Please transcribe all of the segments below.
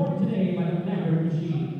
performed today by the Maverick Machine.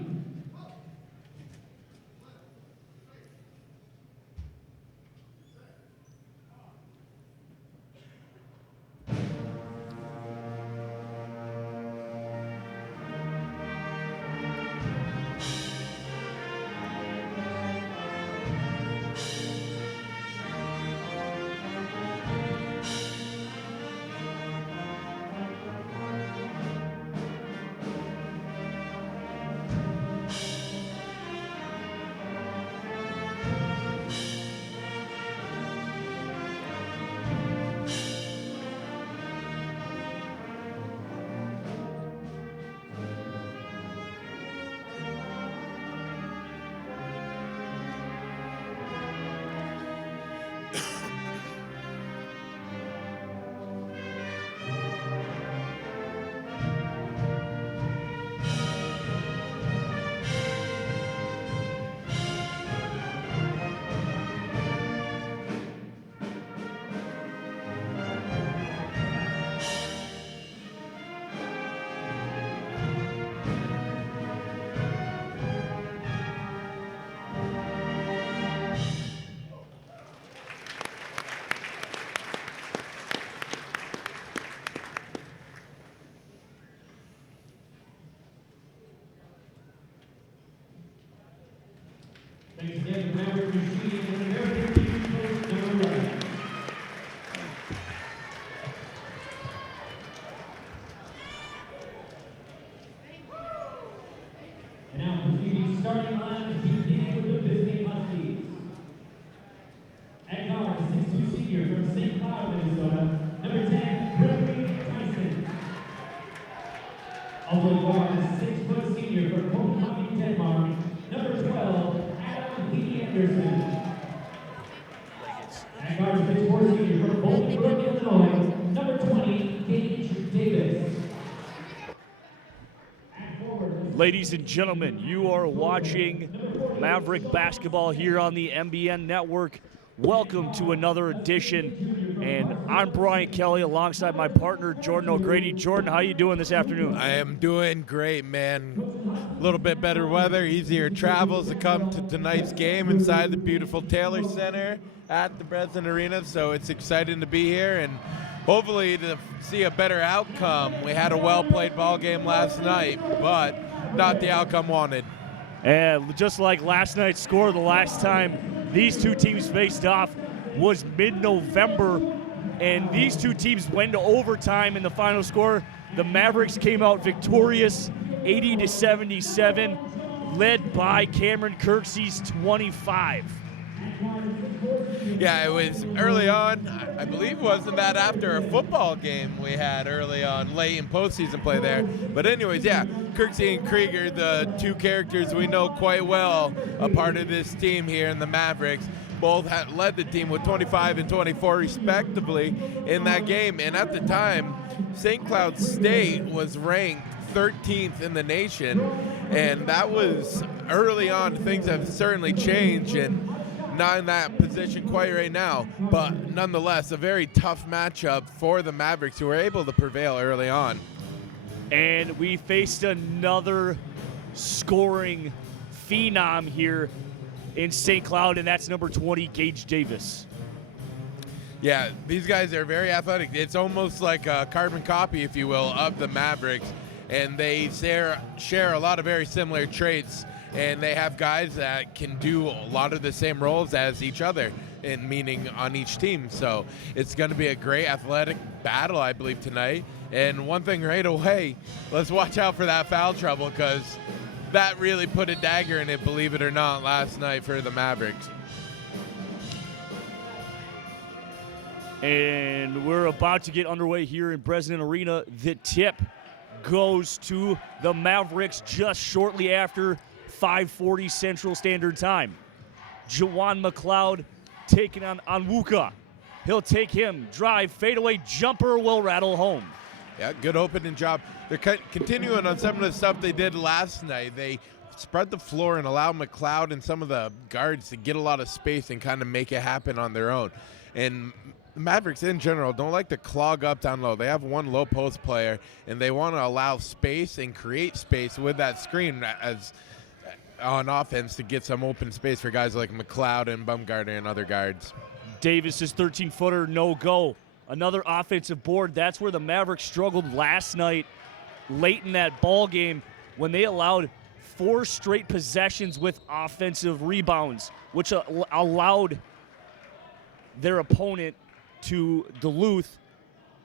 Thanks again to Maverick Machine and the Maverick Machine coach number 11. And now proceeding starting line, beginning with the Biscayne Huskies. At guard, 6'2" senior from St. Cloud, Minnesota, number 10, Gregory Tyson. Also at guard, 6' senior from Copenhagen, Denmark, number 12, Anderson. At guard, 6'4" senior from Bolingbrook, Illinois, number 20, Gage Davis. Ladies and gentlemen, you are watching Maverick basketball here on the MBN Network. Welcome to another edition, and I'm Brian Kelly alongside my partner Jordan O'Grady. Jordan, how you doing this afternoon? I am doing great, man. A little bit better weather, easier travels to come to tonight's game inside the beautiful Taylor Center at the Breslin Arena, so it's exciting to be here and hopefully to see a better outcome. We had a well-played ball game last night, but not the outcome wanted. And just like last night's score, the last time these two teams faced off was mid-November, and these two teams went to overtime in the final score. The Mavericks came out victorious, 80-77, led by Cameron Kirksey's 25. Yeah, it was early on. I believe wasn't that after a football game we had early on, late in postseason play there. But anyways, yeah, Kirksey and Krieger, the two characters we know quite well, a part of this team here in the Mavericks, both had led the team with 25 and 24 respectively in that game. And at the time, St. Cloud State was ranked 13th in the nation, and that was early on. Things have certainly changed, and not in that position quite right now, but nonetheless a very tough matchup for the Mavericks, who were able to prevail early on. And we faced another scoring phenom here in St. Cloud, and that's number 20, Gage Davis. Yeah, these guys are very athletic. It's almost like a carbon copy, if you will, of the Mavericks, and they share a lot of very similar traits. And they have guys that can do a lot of the same roles as each other, and meaning on each team. So it's going to be a great athletic battle, I believe, tonight. And one thing right away, let's watch out for that foul trouble, because that really put a dagger in it, believe it or not, last night for the Mavericks. And we're about to get underway here in Breslin Arena. The tip goes to the Mavericks just shortly after 5:40 Central Standard Time. Jawan McLeod taking on Onwuka. He'll take him, drive, fadeaway jumper will rattle home. Yeah, good opening job. They're continuing on some of the stuff they did last night. They spread the floor and allow McLeod and some of the guards to get a lot of space and kind of make it happen on their own. And the Mavericks in general don't like to clog up down low. They have one low post player, and they want to allow space and create space with that screen as on offense to get some open space for guys like McLeod and Bumgarner and other guards. Davis's 13-footer, no go. Another offensive board. That's where the Mavericks struggled last night late in that ball game when they allowed 4 straight possessions with offensive rebounds, which allowed their opponent to Duluth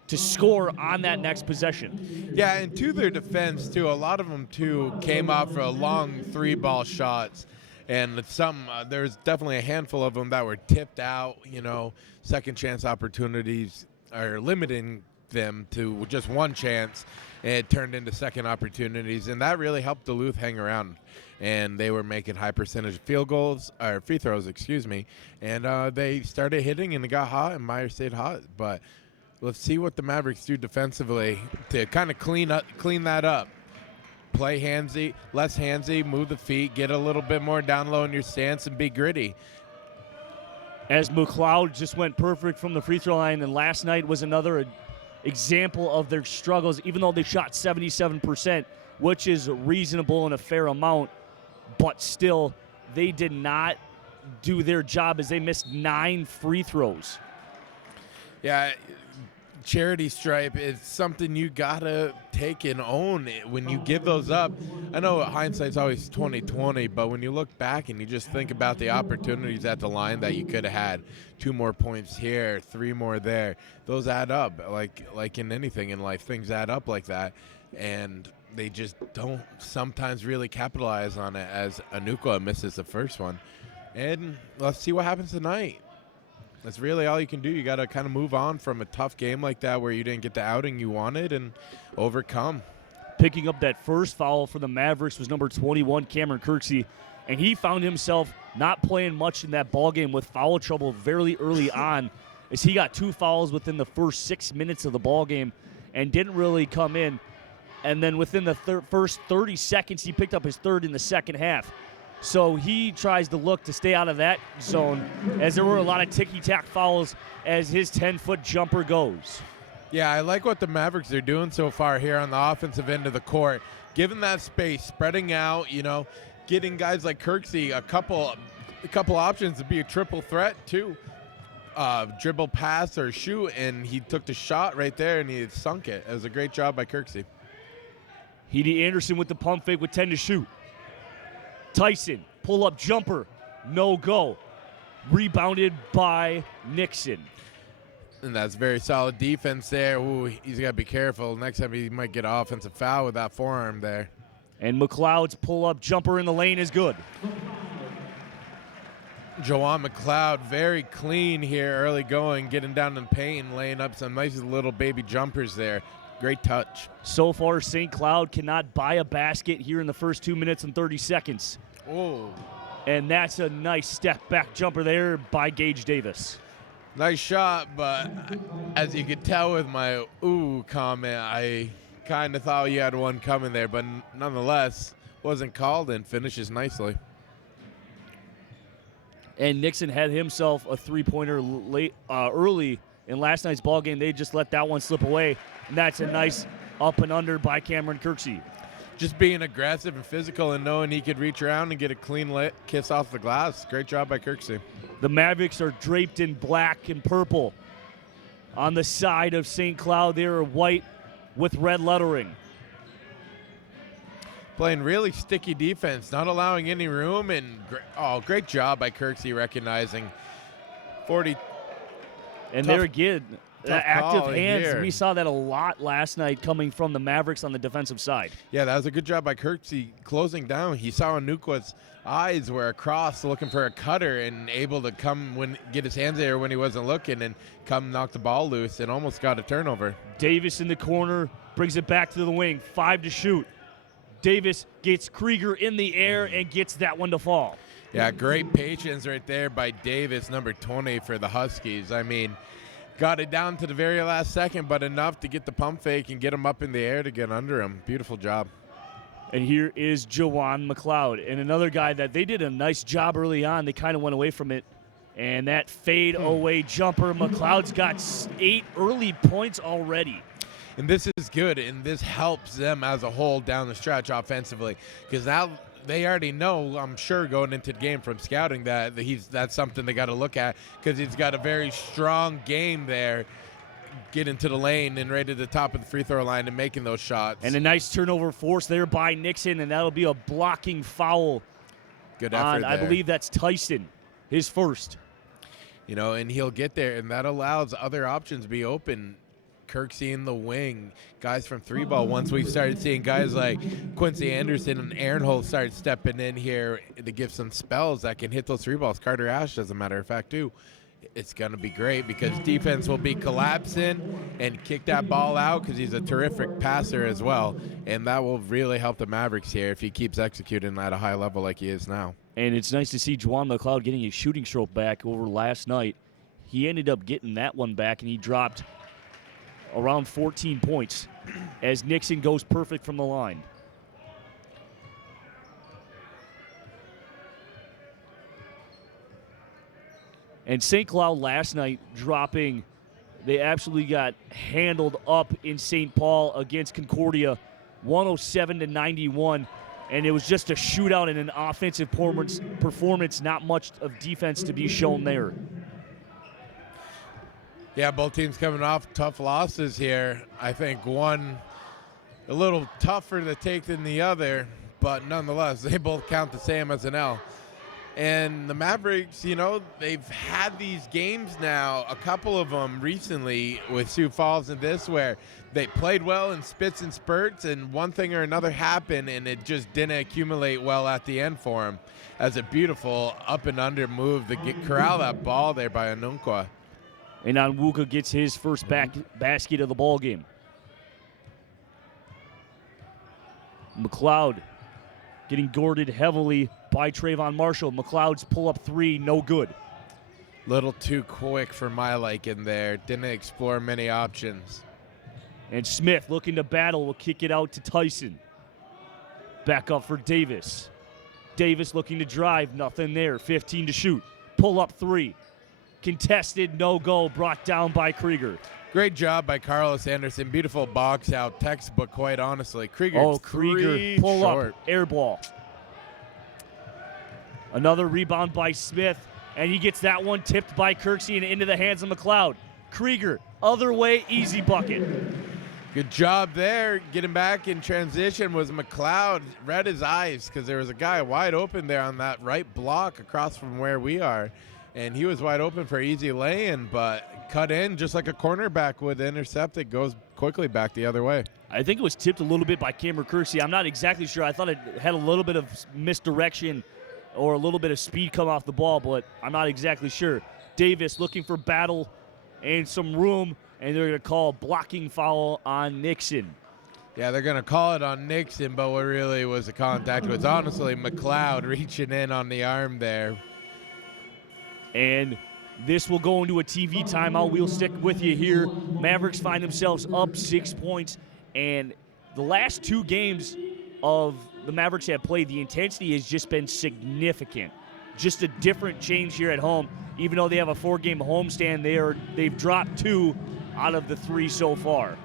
to score on that next possession. Yeah, and to their defense, too, a lot of them, too, came out for long 3-ball shots. And there's definitely a handful of them that were tipped out, second chance opportunities are limiting them to just one chance, and it turned into second opportunities. And that really helped Duluth hang around. And they were making high percentage free throws, and they started hitting, and it got hot, and Meyer stayed hot. But let's see what the Mavericks do defensively to kind of clean that up. Play handsy, less handsy, move the feet, get a little bit more down low in your stance, and be gritty. As McLeod just went perfect from the free throw line, and last night was another example of their struggles, even though they shot 77%, which is reasonable and a fair amount, but still, they did not do their job as they missed 9 free throws. Yeah, charity stripe is something you gotta take and own when you give those up. I know hindsight's always 20/20, but when you look back and you just think about the opportunities at the line that you could have had, 2 more points here, 3 more there, those add up. Like in anything in life, things add up like that, and they just don't sometimes really capitalize on it, as Anuka misses the first one. And let's see what happens tonight. That's really all you can do. You got to kind of move on from a tough game like that where you didn't get the outing you wanted and overcome. Picking up that first foul for the Mavericks was number 21, Cameron Kirksey, and he found himself not playing much in that ball game with foul trouble very early on, as he got 2 fouls within the first 6 minutes of the ball game and didn't really come in. And then within the first 30 seconds, he picked up his 3rd in the second half. So he tries to look to stay out of that zone, as there were a lot of ticky-tack fouls as his 10-foot jumper goes. Yeah, I like what the Mavericks are doing so far here on the offensive end of the court. Giving that space, spreading out, getting guys like Kirksey a couple options to be a triple threat too. Dribble, pass, or shoot, and he took the shot right there, and he sunk it. It was a great job by Kirksey. Edie Anderson with the pump fake with 10 to shoot. Tyson, pull-up jumper, no go. Rebounded by Nixon. And that's very solid defense there. Ooh, he's got to be careful. Next time he might get an offensive foul with that forearm there. And McLeod's pull-up jumper in the lane is good. Joanne McLeod, very clean here, early going, getting down in the paint and laying up some nice little baby jumpers there. Great touch. So far, St. Cloud cannot buy a basket here in the first 2 minutes and 30 seconds. Oh. And that's a nice step-back jumper there by Gage Davis. Nice shot, but as you could tell with my ooh comment, I kind of thought you had one coming there, but nonetheless, wasn't called and finishes nicely. And Nixon had himself a three-pointer early in last night's ball game. They just let that one slip away, and that's a nice up and under by Cameron Kirksey. Just being aggressive and physical and knowing he could reach around and get a clean kiss off the glass. Great job by Kirksey. The Mavericks are draped in black and purple. On the side of St. Cloud, they are white with red lettering. Playing really sticky defense, not allowing any room, and great job by Kirksey recognizing 40. And there again, the active hands, here. we saw that a lot last night coming from the Mavericks on the defensive side. Yeah, that was a good job by Kirksey closing down. He saw Anuqua's eyes were across looking for a cutter and able to get his hands there when he wasn't looking and come knock the ball loose and almost got a turnover. Davis in the corner, brings it back to the wing, 5 to shoot. Davis gets Krieger in the air and gets that one to fall. Yeah, great patience right there by Davis, number 20 for the Huskies. I mean, got it down to the very last second, but enough to get the pump fake and get him up in the air to get under him. Beautiful job. And here is Jawan McLeod. And another guy that they did a nice job early on. They kind of went away from it And that fade away jumper, McLeod's got 8 early points already. And this is good, and this helps them as a whole down the stretch offensively, because now they already know, I'm sure, going into the game from scouting that that's something they got to look at, because he's got a very strong game there, getting to the lane and right at the top of the free throw line and making those shots. And a nice turnover force there by Nixon, and that'll be a blocking foul. Good effort there. I believe that's Tyson, his first. You know, and he'll get there, and that allows other options to be open. Kirksey in the wing, guys from 3-ball. Once we started seeing guys like Quincy Anderson and Aaron Holt start stepping in here to give some spells that can hit those 3-balls. Carter Ash, as a matter of fact, too. It's going to be great because defense will be collapsing and kick that ball out because he's a terrific passer as well. And that will really help the Mavericks here if he keeps executing at a high level like he is now. And it's nice to see Juwan McLeod getting his shooting stroke back over last night. He ended up getting that one back, and he dropped around 14 points as Nixon goes perfect from the line. And St. Cloud last night dropping, they absolutely got handled up in St. Paul against Concordia, 107-91. And it was just a shootout and an offensive performance, not much of defense to be shown there. Yeah, both teams coming off tough losses here. I think one a little tougher to take than the other, but nonetheless, they both count the same as an L. And the Mavericks, you know, they've had these games now, a couple of them recently with Sioux Falls and this, where they played well in spits and spurts, and one thing or another happened, and it just didn't accumulate well at the end for them. As a beautiful up and under move to corral that ball there by Anunkwa. And Onwuka gets his first basket of the ball game. McLeod getting guarded heavily by Trayvon Marshall. McLeod's pull-up three, no good. Little too quick for my liking there. Didn't explore many options. And Smith looking to battle will kick it out to Tyson. Back up for Davis. Davis looking to drive, nothing there. 15 to shoot. Pull-up three. Contested, no go, brought down by Krieger. Great job by Carlos Anderson. Beautiful box out, textbook, quite honestly. Krieger pull short. Up, air ball. Another rebound by Smith, and he gets that one tipped by Kirksey and into the hands of McLeod. Krieger, other way, easy bucket. Good job there. Getting back in transition was McLeod. Read his eyes because there was a guy wide open there on that right block across from where we are. And he was wide open for easy lay-in, but cut in just like a cornerback would intercept it, goes quickly back the other way. I think it was tipped a little bit by Cameron Kirksey. I'm not exactly sure. I thought it had a little bit of misdirection or a little bit of speed come off the ball, but I'm not exactly sure. Davis looking for battle and some room, and they're going to call a blocking foul on Nixon. Yeah, they're going to call it on Nixon, but what really was the contact was honestly McLeod reaching in on the arm there. And this will go into a TV timeout. We'll stick with you here. Mavericks find themselves up 6 points. And the last two games of the Mavericks have played, the intensity has just been significant. Just a different change here at home. Even though they have a 4-game homestand, they've dropped 2 out of the 3 so far.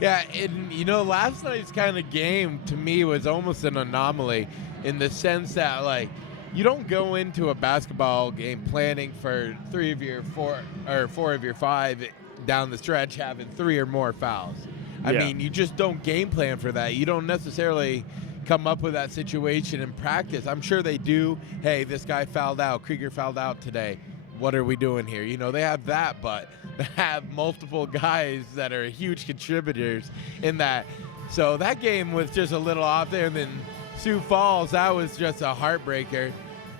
Yeah, and you know, last night's kind of game to me was almost an anomaly in the sense that, like, you don't go into a basketball game planning for 3 of your 4 or 4 of your 5 down the stretch having 3 or more fouls. I mean, you just don't game plan for that. You don't necessarily come up with that situation in practice. I'm sure they do. Hey, this guy fouled out. Krieger fouled out today. What are we doing here? You know, they have that, but they have multiple guys that are huge contributors in that. So that game was just a little off there. And then Sioux Falls, that was just a heartbreaker.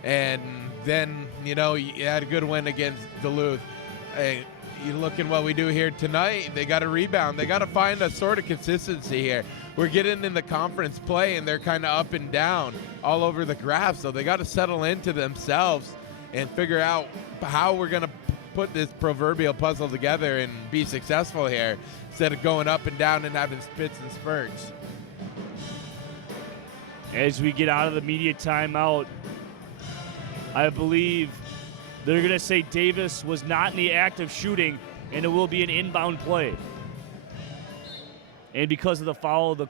And then, you know, you had a good win against Duluth. Hey, you look at what we do here tonight, they got to rebound. They got to find a sort of consistency here. We're getting in the conference play, and they're kind of up and down all over the graph. So they got to settle into themselves and figure out how we're going to put this proverbial puzzle together and be successful here instead of going up and down and having spits and spurts. As we get out of the media timeout, I believe They're going to say Davis was not in the act of shooting, and it will be an inbound play. And because of the foul, the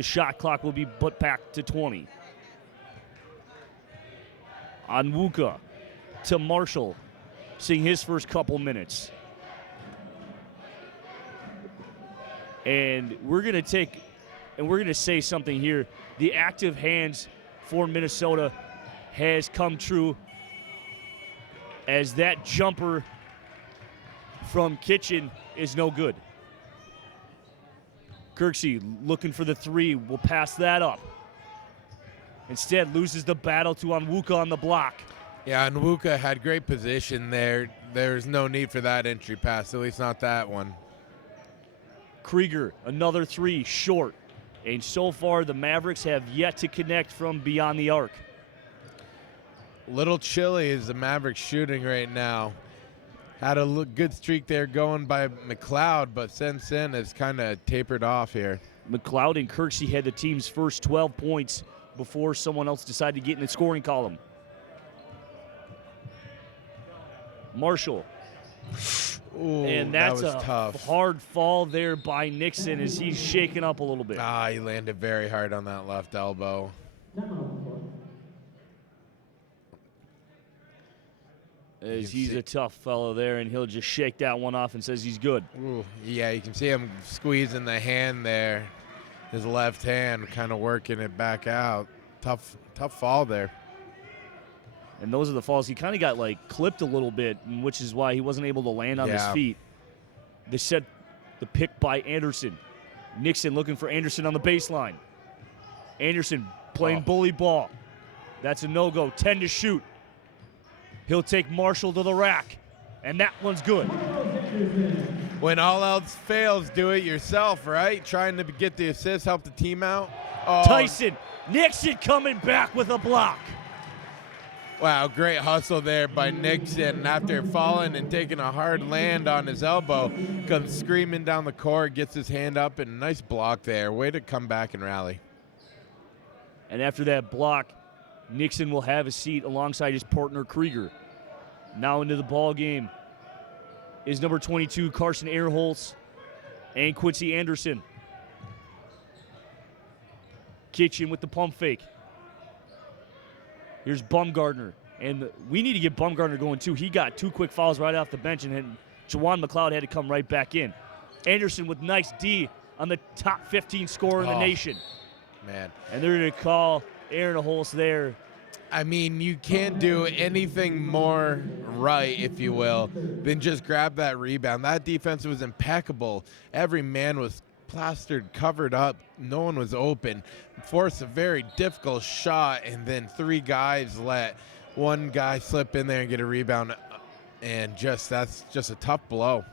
shot clock will be put back to 20. Onwuka to Marshall, seeing his first couple minutes. And we're going to say something here. The active hands for Minnesota has come true, as that jumper from Kitchen is no good. Kirksey looking for the three, will pass that up. Instead, loses the battle to Onwuka on the block. Yeah, Onwuka had great position there. There's no need for that entry pass, at least not that one. Krieger, another three, short. And so far, the Mavericks have yet to connect from beyond the arc. Little chilly is the Mavericks shooting right now. Had a good streak there going by McLeod, but since then it's kind of tapered off here. McLeod and Kirksey had the team's first 12 points before someone else decided to get in the scoring column. Marshall. Ooh, and that's that was a tough. hard fall there by Nixon as he's shaken up a little bit. He landed very hard on that left elbow. As he's a tough fellow there, and he'll just shake that one off and says he's good. Ooh, yeah, you can see him squeezing the hand there. His left hand kind of working it back out. Tough fall there. And those are the falls. He kind of got clipped a little bit, which is why he wasn't able to land on his feet. They said the pick by Anderson. Nixon looking for Anderson on the baseline. Anderson playing bully ball. That's a no-go. 10 to shoot. He'll take Marshall to the rack, and that one's good. When all else fails, do it yourself, right? Trying to get the assist, help the team out. Tyson, Nixon coming back with a block. Wow, great hustle there by Nixon. After falling and taking a hard land on his elbow, comes screaming down the court, gets his hand up, and nice block there. Way to come back and rally. And after that block, Nixon will have a seat alongside his partner Krieger. Now into the ball game is number 22 Carson Airholtz and Quincy Anderson. Kitchen with the pump fake. Here's Bumgardner, and we need to get Bumgardner going too. He got 2 quick fouls right off the bench, and Juwan McLeod had to come right back in. Anderson with nice D on the top 15 scorer in the nation. Man. And they're going to call Aaron Holtz there. I mean, you can't do anything more right, if you will, than just grab that rebound. That defense was impeccable. Every man was plastered, covered up. No one was open. Forced a very difficult shot, and then 3 guys let one guy slip in there and get a rebound. And that's just a tough blow.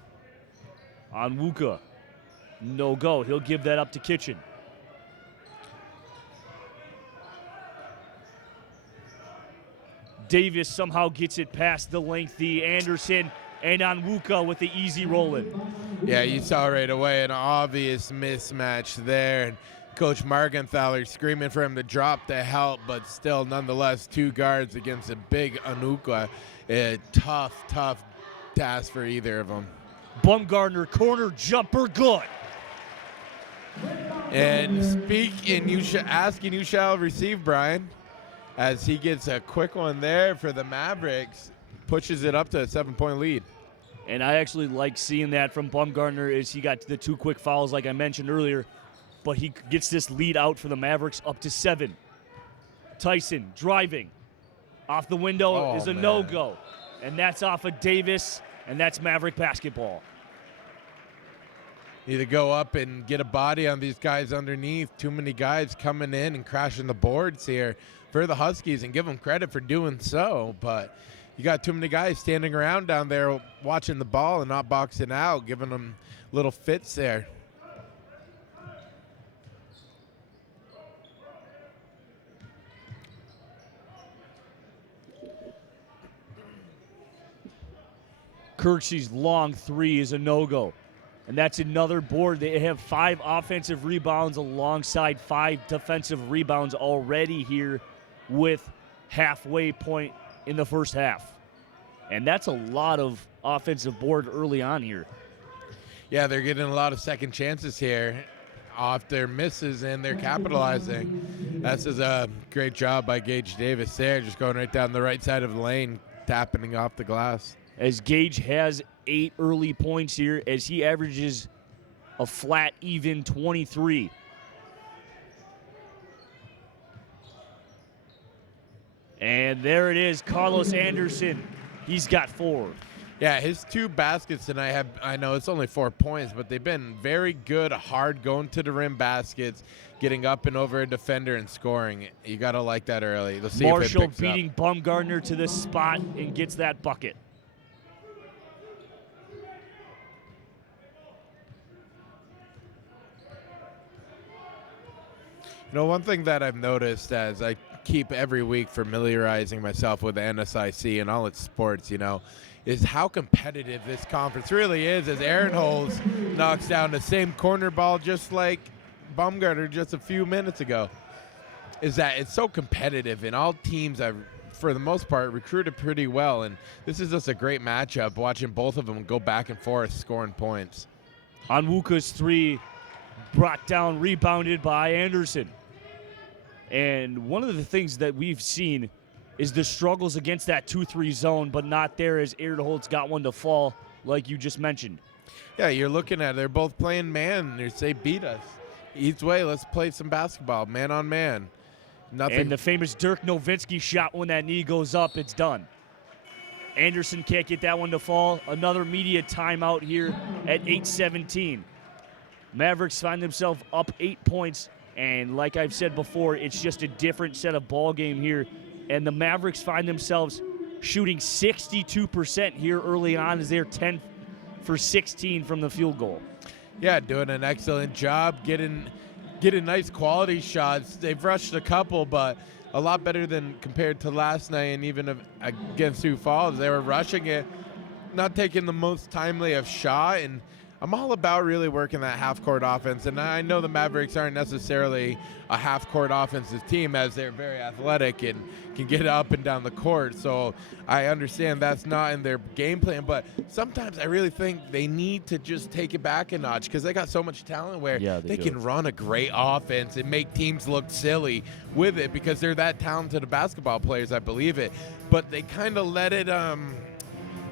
Onwuka, no go. He'll give that up to Kitchen. Davis somehow gets it past the lengthy Anderson, and Onwuka with the easy roll-in. Yeah, you saw right away an obvious mismatch there. And Coach Margenthaler screaming for him to drop the help, but still, nonetheless, 2 guards against a big Onwuka. A tough task for either of them. Bumgardner, corner jumper, good. And speak and you shall ask and you shall receive, Brian, as he gets a quick one there for the Mavericks, pushes it up to a 7-point lead. And I actually like seeing that from Bumgardner as he got the 2 quick fouls like I mentioned earlier, but he gets this lead out for the Mavericks up to 7. Tyson driving. Off the window is a no-go. And that's off of Davis, and that's Maverick basketball. Need to go up and get a body on these guys underneath. Too many guys coming in and crashing the boards here for the Huskies, and give them credit for doing so. But you got too many guys standing around down there watching the ball and not boxing out, giving them little fits there. Kirksey's long 3 is a no-go. And that's another board. They have 5 offensive rebounds alongside 5 defensive rebounds already here with halfway point in the first half. And that's a lot of offensive board early on here. Yeah, they're getting a lot of second chances here off their misses, and they're capitalizing. That's a great job by Gage Davis there, just going right down the right side of the lane, tapping off the glass. As Gage has 8 early points here, as he averages a flat even 23. And there it is, Carlos Anderson. He's got 4. Yeah, his 2 baskets tonight I know it's only 4 points, but they've been very good, hard, going to the rim baskets, getting up and over a defender and scoring. You got to like that early. Let's see Marshall if it picks beating up. Bumgardner to the spot and gets that bucket. You know, one thing that I've noticed as I keep every week familiarizing myself with the NSIC and all its sports, is how competitive this conference really is, as Aaron Holes knocks down the same corner ball just like Baumgartner just a few minutes ago. Is that it's so competitive, and all teams have, for the most part, recruited pretty well, and this is just a great matchup, watching both of them go back and forth scoring points. Onwuka's 3 brought down, rebounded by Anderson. And one of the things that we've seen is the struggles against that 2-3 zone, but not there as Airholt's got one to fall, like you just mentioned. Yeah, you're looking at it. They're both playing man. They beat us. Either way, let's play some basketball, man on man. Nothing. And the famous Dirk Nowitzki shot, when that knee goes up, it's done. Anderson can't get that one to fall. Another media timeout here at 8:17. Mavericks find themselves up 8 points, and like I've said before, it's just a different set of ball game here. And the Mavericks find themselves shooting 62% here early on, as they're 10 for 16 from the field goal. Yeah, doing an excellent job getting nice quality shots. They've rushed a couple, but a lot better than compared to last night, and even against Sioux Falls. They were rushing it, not taking the most timely of shot, and I'm all about really working that half-court offense, and I know the Mavericks aren't necessarily a half-court offensive team, as they're very athletic and can get up and down the court, so I understand that's not in their game plan, but sometimes I really think they need to just take it back a notch, because they got so much talent where they can run a great offense and make teams look silly with it, because they're that talented of basketball players, I believe it, but they kind of let it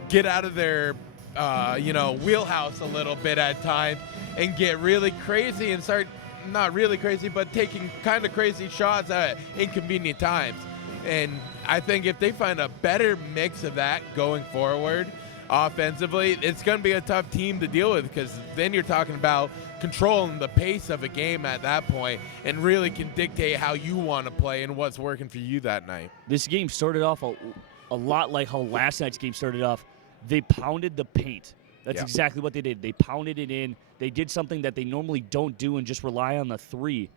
get out of their wheelhouse a little bit at times and get really crazy and start, not really crazy, but taking kind of crazy shots at inconvenient times. And I think if they find a better mix of that going forward offensively, it's going to be a tough team to deal with, because then you're talking about controlling the pace of a game at that point and really can dictate how you want to play and what's working for you that night. This game started off a lot like how last night's game started off. They pounded the paint. That's exactly what they did. They pounded it in. They did something that they normally don't do and just rely on the 3.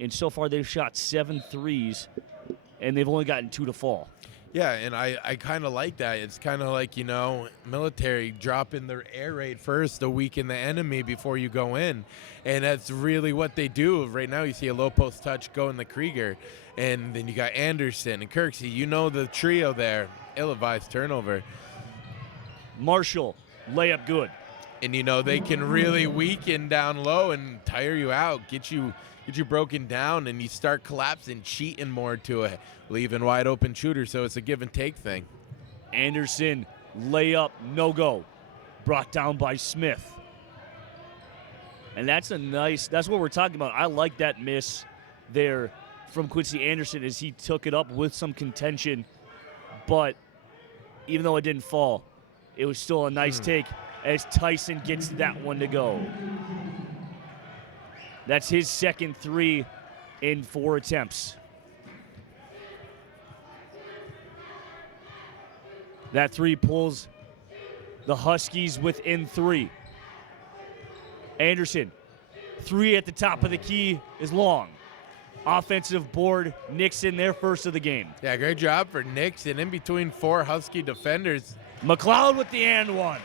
And so far they've shot 7 threes, and they've only gotten 2 to fall. Yeah, and I kind of like that. It's kind of like, military dropping their air raid first to weaken the enemy before you go in. And that's really what they do. Right now you see a low post touch go in the Krieger, and then you got Anderson and Kirksey. The trio there. Ill-advised turnover. Marshall, layup good. And, they can really weaken down low and tire you out, get you broken down, and you start collapsing, cheating more to it, leaving wide open shooter. So it's a give and take thing. Anderson, layup, no go. Brought down by Smith. And that's what we're talking about. I like that miss there from Quincy Anderson, as he took it up with some contention. But even though it didn't fall, it was still a nice take, as Tyson gets that one to go. That's his second 3 in 4 attempts. That 3 pulls the Huskies within 3. Anderson, 3 at the top of the key is long. Offensive board, Nixon, their first of the game. Yeah, great job for Nixon in between 4 Husky defenders. McLeod with the and one.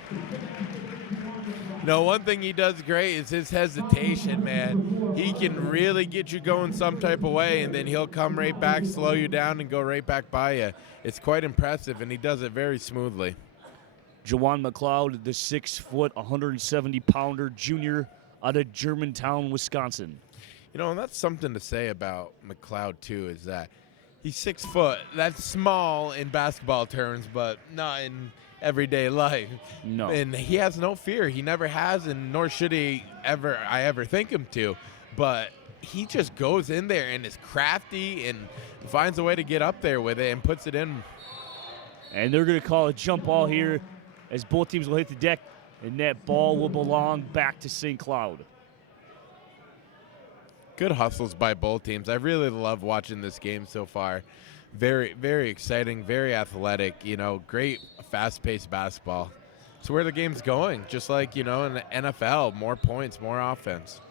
One thing he does great is his hesitation, man. He can really get you going some type of way, and then he'll come right back, slow you down, and go right back by you. It's quite impressive, and he does it very smoothly. Jawan McLeod, the 6-foot, 170-pounder junior out of Germantown, Wisconsin. You know, and that's something to say about McLeod, too, is that he's 6 foot. That's small in basketball terms, but not in everyday life. No. And he has no fear. He never has, and nor should he ever think him to. But he just goes in there and is crafty and finds a way to get up there with it and puts it in. And they're going to call a jump ball here as both teams will hit the deck, and that ball will belong back to St. Cloud. Good hustles by both teams. I really love watching this game so far. Very, very exciting, very athletic, you know, great fast-paced basketball. It's where the game's going, just like, you know, in the NFL, more points, more offense.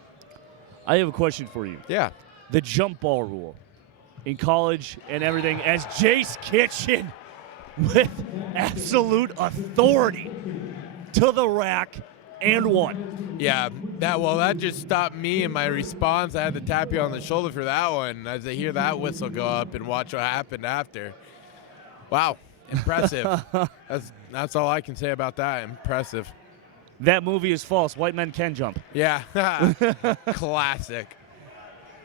I have a question for you. Yeah. The jump ball rule in college and everything, as Jace Kitchen with absolute authority to the rack and one. Yeah, that just stopped me in my response. I had to tap you on the shoulder for that one as I hear that whistle go up and watch what happened after. Wow, impressive. That's all I can say about that. Impressive. That movie is false. White men can jump. Yeah, classic.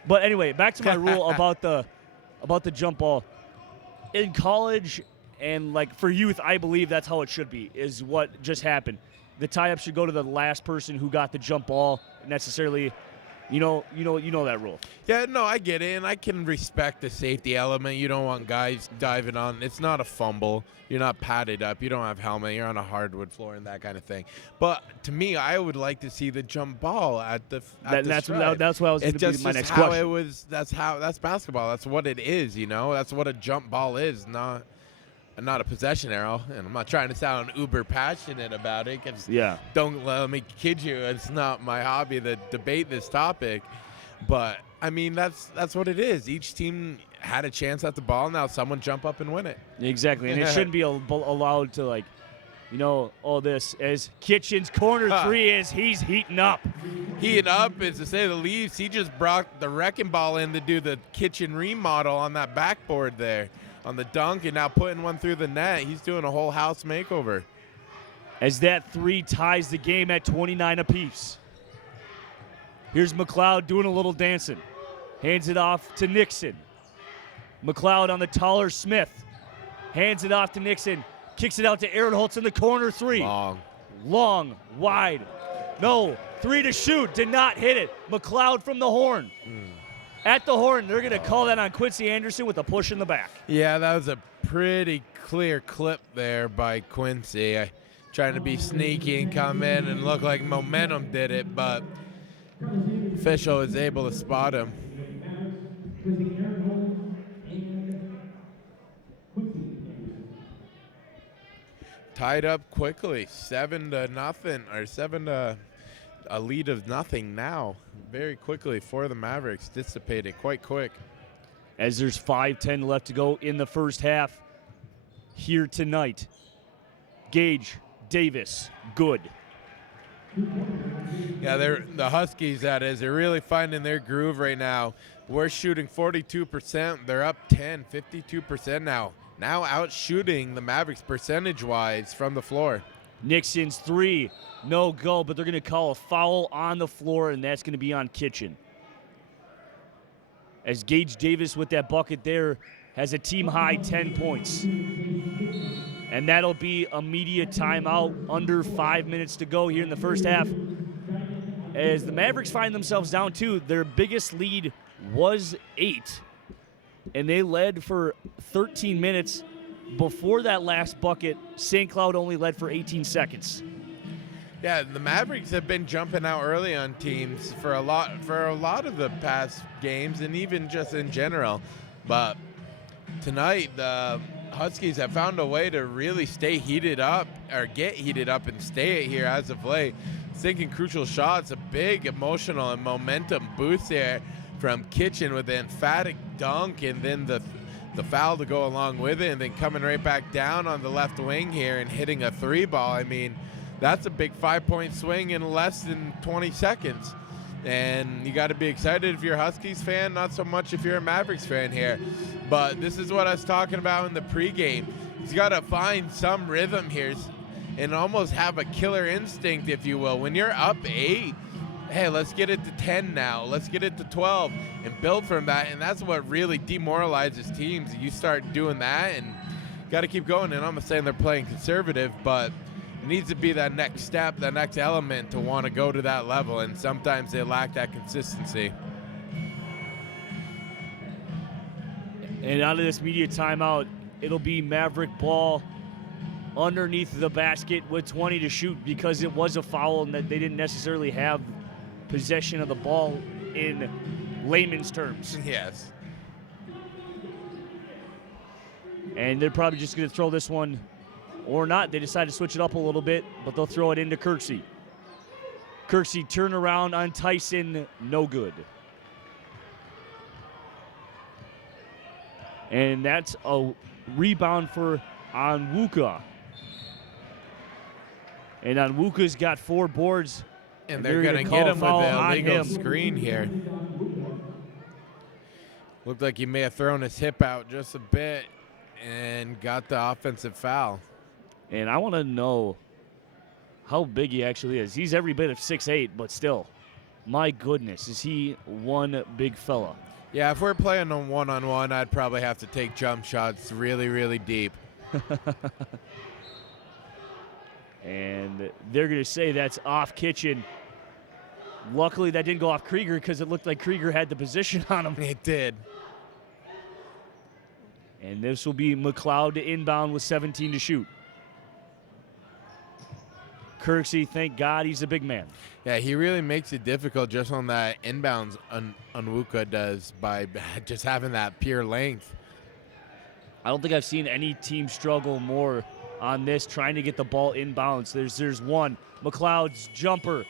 But anyway, back to my rule about the jump ball. In college and like for youth, I believe that's how it should be, is what just happened. The tie-up should go to the last person who got the jump ball necessarily. You know that rule. Yeah, no, I get it, and I can respect the safety element. You don't want guys diving on. It's not a fumble. You're not padded up. You don't have helmet. You're on a hardwood floor and that kind of thing. But to me, I would like to see the jump ball at the that's what I was going to be my next how question. It was. That's basketball. That's what it is. You know, that's what a jump ball is. Not a possession arrow, and I'm not trying to sound uber passionate about it. Yeah. Don't let me kid you. It's not my hobby to debate this topic, but I mean that's what it is. Each team had a chance at the ball. Now someone jump up and win it. Exactly, and it shouldn't be allowed to all this as Kitchen's corner three is he's heating up. Heating up is to say the least. He just brought the wrecking ball in to do the Kitchen remodel on that backboard there. On the dunk and now putting one through the net. He's doing a whole house makeover. As that three ties the game at 29 apiece. Here's McLeod doing a little dancing. Hands it off to Nixon. McLeod on the taller Smith. Hands it off to Nixon. Kicks it out to Aaron Holtz in the corner three. Long, wide. No, three to shoot. Did not hit it. McLeod from the horn. At the horn, they're going to call that on Quincy Anderson with a push in the back. Yeah, that was a pretty clear clip there by Quincy. Trying to be sneaky and come in and look like momentum did it, but official is able to spot him. Tied up quickly, 7-0, or 7 to a lead of nothing now. Very quickly for the Mavericks, dissipated quite quick. As there's 5:10 left to go in the first half here tonight. Gage, Davis, good. Yeah, the Huskies, that is, they're really finding their groove right now. We're shooting 42%. They're up 10, 52% now. Now out shooting the Mavericks percentage-wise from the floor. Nixon's three, no go, but they're going to call a foul on the floor, and that's going to be on Kitchen. As Gage Davis with that bucket there has a team-high 10 points. And that'll be a media timeout, under 5 minutes to go here in the first half. As the Mavericks find themselves down 2, their biggest lead was 8. And they led for 13 minutes. Before that last bucket, St. Cloud only led for 18 seconds. Yeah, the Mavericks have been jumping out early on teams for a lot of the past games and even just in general. But tonight, the Huskies have found a way to really stay heated up or get heated up and stay here as of late. Sinking crucial shots, a big emotional and momentum boost there from Kitchen with the emphatic dunk and then the foul to go along with it, and then coming right back down on the left wing here and hitting a 3-ball. I mean, that's a big 5-point swing in less than 20 seconds. And you got to be excited if you're a Huskies fan, not so much if you're a Mavericks fan here. But this is what I was talking about in the pregame. He's got to find some rhythm here. and almost have a killer instinct, if you will. When you're up 8, hey, let's get it to 10 now. Let's get it to 12 and build from that. And that's what really demoralizes teams. You start doing that and got to keep going. And I'm not saying they're playing conservative, but it needs to be that next step, that next element to want to go to that level. And sometimes they lack that consistency. And out of this media timeout, it'll be Maverick ball underneath the basket with 20 to shoot, because it was a foul and that they didn't necessarily have possession of the ball in layman's terms. Yes. And they're probably just going to throw this one, or not. They decide to switch it up a little bit, but they'll throw it into Kirksey. Kirksey turn around on Tyson, no good. And that's a rebound for Onwuka. And Onwuka's got 4 boards. And they're going to get him with the illegal screen here. Looked like he may have thrown his hip out just a bit and got the offensive foul. And I want to know how big he actually is. He's every bit of 6'8", but still, my goodness, is he one big fella. Yeah, if we're playing on one-on-one, I'd probably have to take jump shots really, really deep. And they're going to say that's off Kitchen. Luckily, that didn't go off Krieger, because it looked like Krieger had the position on him. It did. And this will be McLeod to inbound with 17 to shoot. Kirksey, thank God he's a big man. Yeah, he really makes it difficult just on that inbounds. Onwuka does by just having that pure length. I don't think I've seen any team struggle more on this, trying to get the ball inbounds. There's one. McLeod's jumper,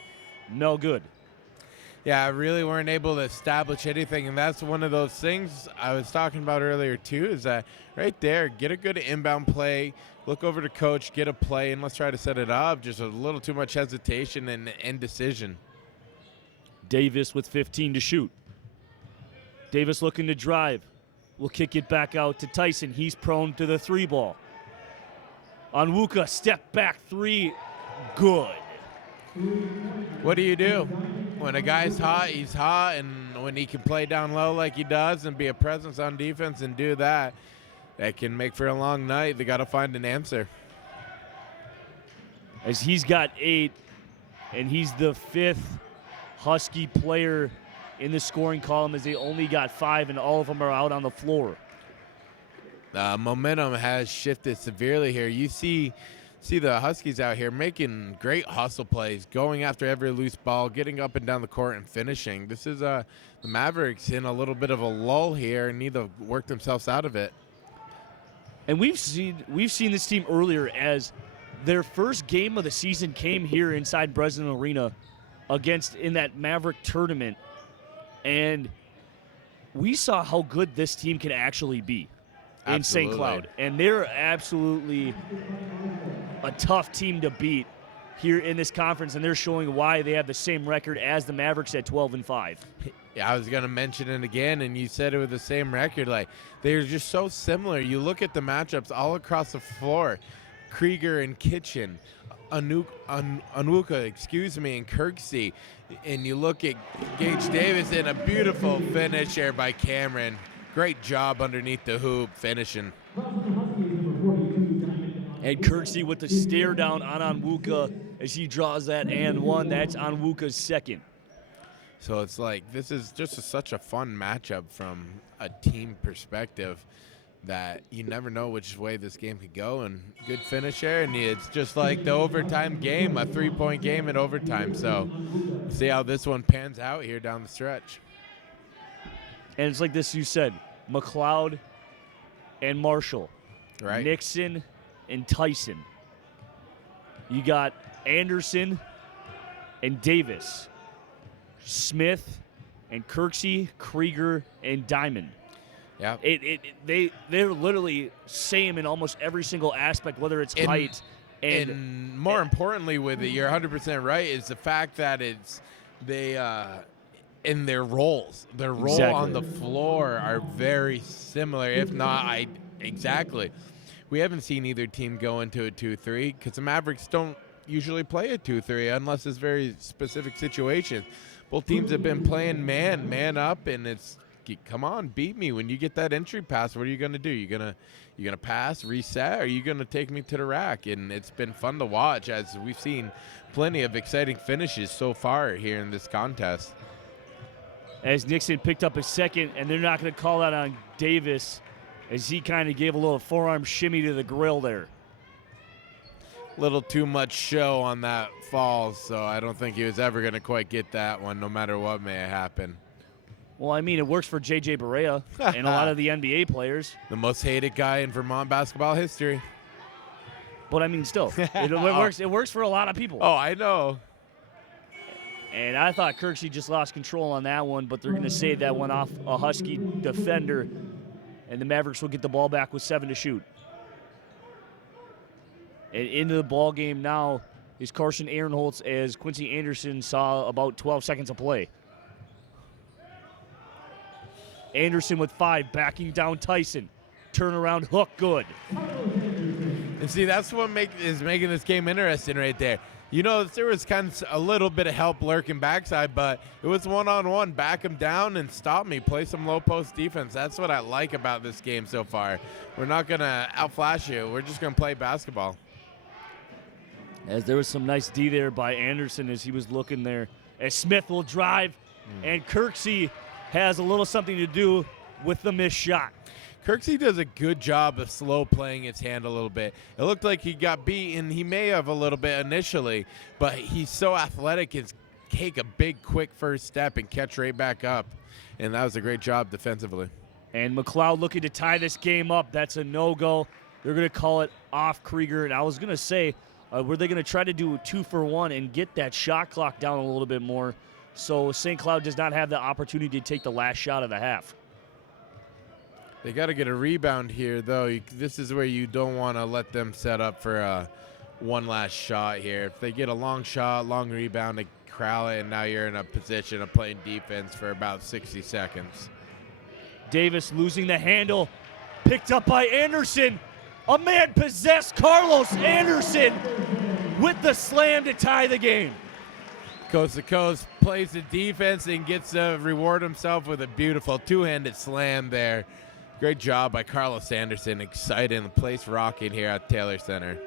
no good. Yeah, really weren't able to establish anything, and that's one of those things I was talking about earlier too, is that right there, get a good inbound play, look over to coach, get a play, and let's try to set it up. Just a little too much hesitation and indecision. Davis with 15 to shoot. Davis looking to drive. Will kick it back out to Tyson. He's prone to the 3 ball. Onwuka, step back 3, good. What do you do? When a guy's hot, he's hot, and when he can play down low like he does and be a presence on defense and do that, that can make for a long night. They got to find an answer. As he's got 8, and he's the 5th Husky player in the scoring column, as they only got 5, and all of them are out on the floor. Momentum has shifted severely here. You see the Huskies out here making great hustle plays, going after every loose ball, getting up and down the court and finishing. This is the Mavericks in a little bit of a lull here and need to work themselves out of it. And we've seen this team earlier, as their first game of the season came here inside Breslin Arena in that Maverick tournament, and we saw how good this team can actually be in St. Cloud. And they're absolutely a tough team to beat here in this conference, and they're showing why they have the same record as the Mavericks at 12-5. Yeah, I was going to mention it again, and you said it with the same record. Like, they're just so similar. You look at the matchups all across the floor. Krieger and Kitchen, Onwuka, and Kirksey. And you look at Gage Davis and a beautiful finish here by Cameron. Great job underneath the hoop finishing. And Kirksey with the stare down on Onwuka as he draws that and one. That's Onwuka's second. So it's like this is just such a fun matchup from a team perspective that you never know which way this game could go. And good finish there, and it's just like the overtime game, a 3-point game in overtime. So see how this one pans out here down the stretch. And it's like this, you said, McLeod and Marshall, right? Nixon and Tyson. You got Anderson and Davis, Smith and Kirksey, Krieger and Diamond. Yeah, they're literally same in almost every single aspect, whether it's height and more importantly with it, you're 100% right, is the fact that it's in their roles. Their role on the floor are very similar, if not exactly. we haven't seen either team go into a 2-3 because the Mavericks don't usually play a 2-3 unless it's very specific situations. Both teams have been playing man up, and it's come on, beat me. When you get that entry pass, what are you going to do? You gonna pass, reset, or are you going to take me to the rack? And it's been fun to watch as we've seen plenty of exciting finishes so far here in this contest. As Nixon picked up his second, and they're not going to call that on Davis as he kind of gave a little forearm shimmy to the grill there. Little too much show on that fall, so I don't think he was ever going to quite get that one, no matter what may happen. Well, I mean, it works for J.J. Barea and a lot of the NBA players. The most hated guy in Vermont basketball history. But, I mean, still, it works for a lot of people. Oh, I know. And I thought Kirksey just lost control on that one, but they're going to save that one off a Husky defender, and the Mavericks will get the ball back with 7 to shoot. And into the ball game now is Carson Ehrenholtz as Quincy Anderson saw about 12 seconds of play. Anderson with 5, backing down Tyson. Turnaround hook, good. And see, that's what is making this game interesting right there. You know, there was kind of a little bit of help lurking backside, but it was one-on-one. Back him down and stop me. Play some low-post defense. That's what I like about this game so far. We're not going to outflash you. We're just going to play basketball. As there was some nice D there by Anderson as he was looking there. As Smith will drive, and Kirksey has a little something to do with the missed shot. Kirksey does a good job of slow playing his hand a little bit. It looked like he got beat, and he may have a little bit initially, but he's so athletic and take a big, quick first step and catch right back up. And that was a great job defensively. And McLeod looking to tie this game up. That's a no-go. They're going to call it off Krieger. And I was going to say, were they going to try to do a 2-for-1 and get that shot clock down a little bit more so St. Cloud does not have the opportunity to take the last shot of the half? They got to get a rebound here, though. This is where you don't want to let them set up for one last shot here. If they get a long shot, long rebound, they corral it, and now you're in a position of playing defense for about 60 seconds. Davis losing the handle, picked up by Anderson. A man possessed, Carlos Anderson with the slam to tie the game. Coast to coast, plays the defense and gets to reward himself with a beautiful two-handed slam there. Great job by Carlos Anderson, exciting the place rocking here at Taylor Center.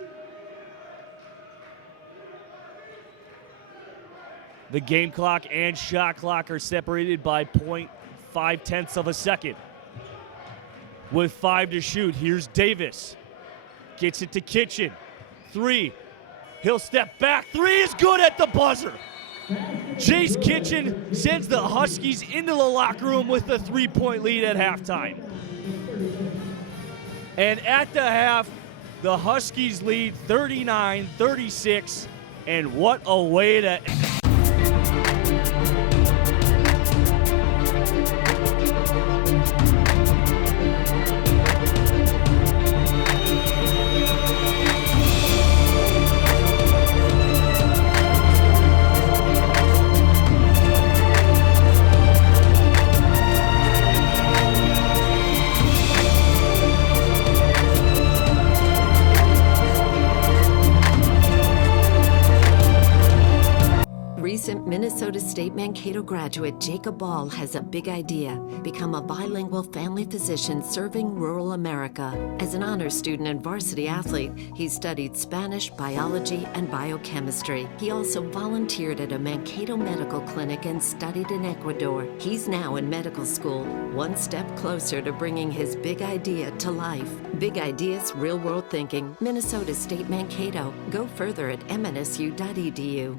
The game clock and shot clock are separated by 0.5 of a second. With 5 to shoot, here's Davis. Gets it to Kitchen. 3. He'll step back. 3 is good at the buzzer. Jace Kitchen sends the Huskies into the locker room with a 3-point lead at halftime. And at the half, the Huskies lead 39-36. And what a way to... Recent Minnesota State Mankato graduate Jacob Ball has a big idea: become a bilingual family physician serving rural America. As an honors student and varsity athlete, he studied Spanish, biology, and biochemistry. He also volunteered at a Mankato medical clinic and studied in Ecuador. He's now in medical school, one step closer to bringing his big idea to life. Big ideas, real-world thinking. Minnesota State Mankato. Go further at mnsu.edu.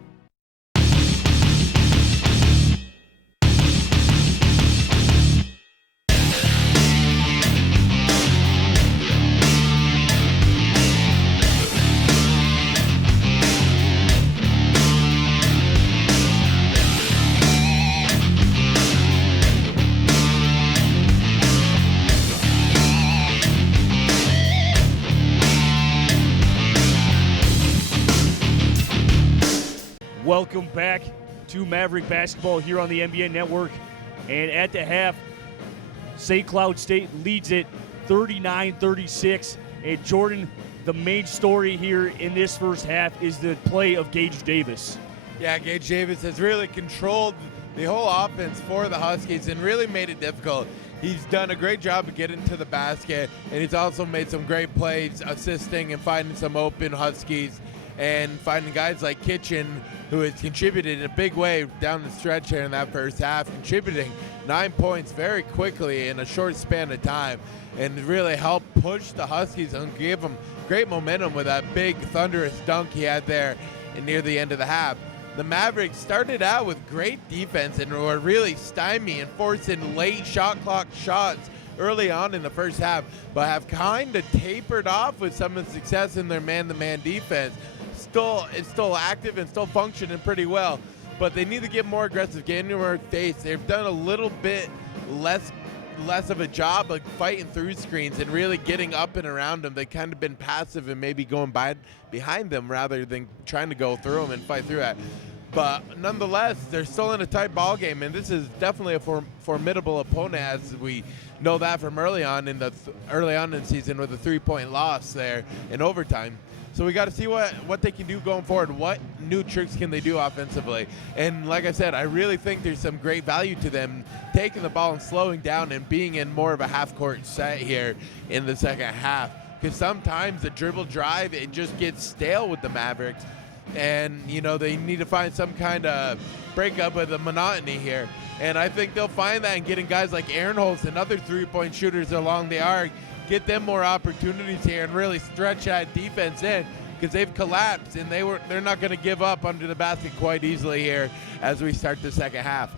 Welcome back to Maverick Basketball here on the NBA Network. And at the half, St. Cloud State leads it 39-36. And Jordan, the main story here in this first half is the play of Gage Davis. Yeah, Gage Davis has really controlled the whole offense for the Huskies and really made it difficult. He's done a great job of getting to the basket, and he's also made some great plays assisting and finding some open Huskies and finding guys like Kitchen, who has contributed in a big way down the stretch here in that first half, contributing 9 points very quickly in a short span of time, and really helped push the Huskies and give them great momentum with that big thunderous dunk he had there near the end of the half. The Mavericks started out with great defense and were really stymied and forcing late shot clock shots early on in the first half, but have kind of tapered off with some of the success in their man-to-man defense. It's still active and still functioning pretty well, but they need to get more aggressive, get into our face. They've done a little bit less of a job of fighting through screens and really getting up and around them. They've kind of been passive and maybe going behind them rather than trying to go through them and fight through that. But nonetheless, they're still in a tight ball game, and this is definitely a formidable opponent, as we know that from early on in the season with a 3-point loss there in overtime. So we got to see what they can do going forward. What new tricks can they do offensively? And like I said, I really think there's some great value to them taking the ball and slowing down and being in more of a half-court set here in the second half. Because sometimes the dribble drive, it just gets stale with the Mavericks. And, you know, they need to find some kind of breakup of the monotony here. And I think they'll find that in getting guys like Aaron Holtz and other three-point shooters along the arc, get them more opportunities here and really stretch that defense in, because they've collapsed and they're not going to give up under the basket quite easily here as we start the second half.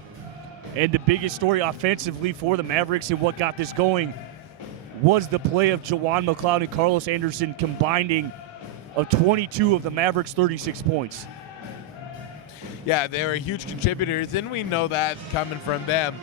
And the biggest story offensively for the Mavericks and what got this going was the play of Jawan McLeod and Carlos Anderson combining of 22 of the Mavericks' 36 points. Yeah, they were huge contributors, and we know that coming from them.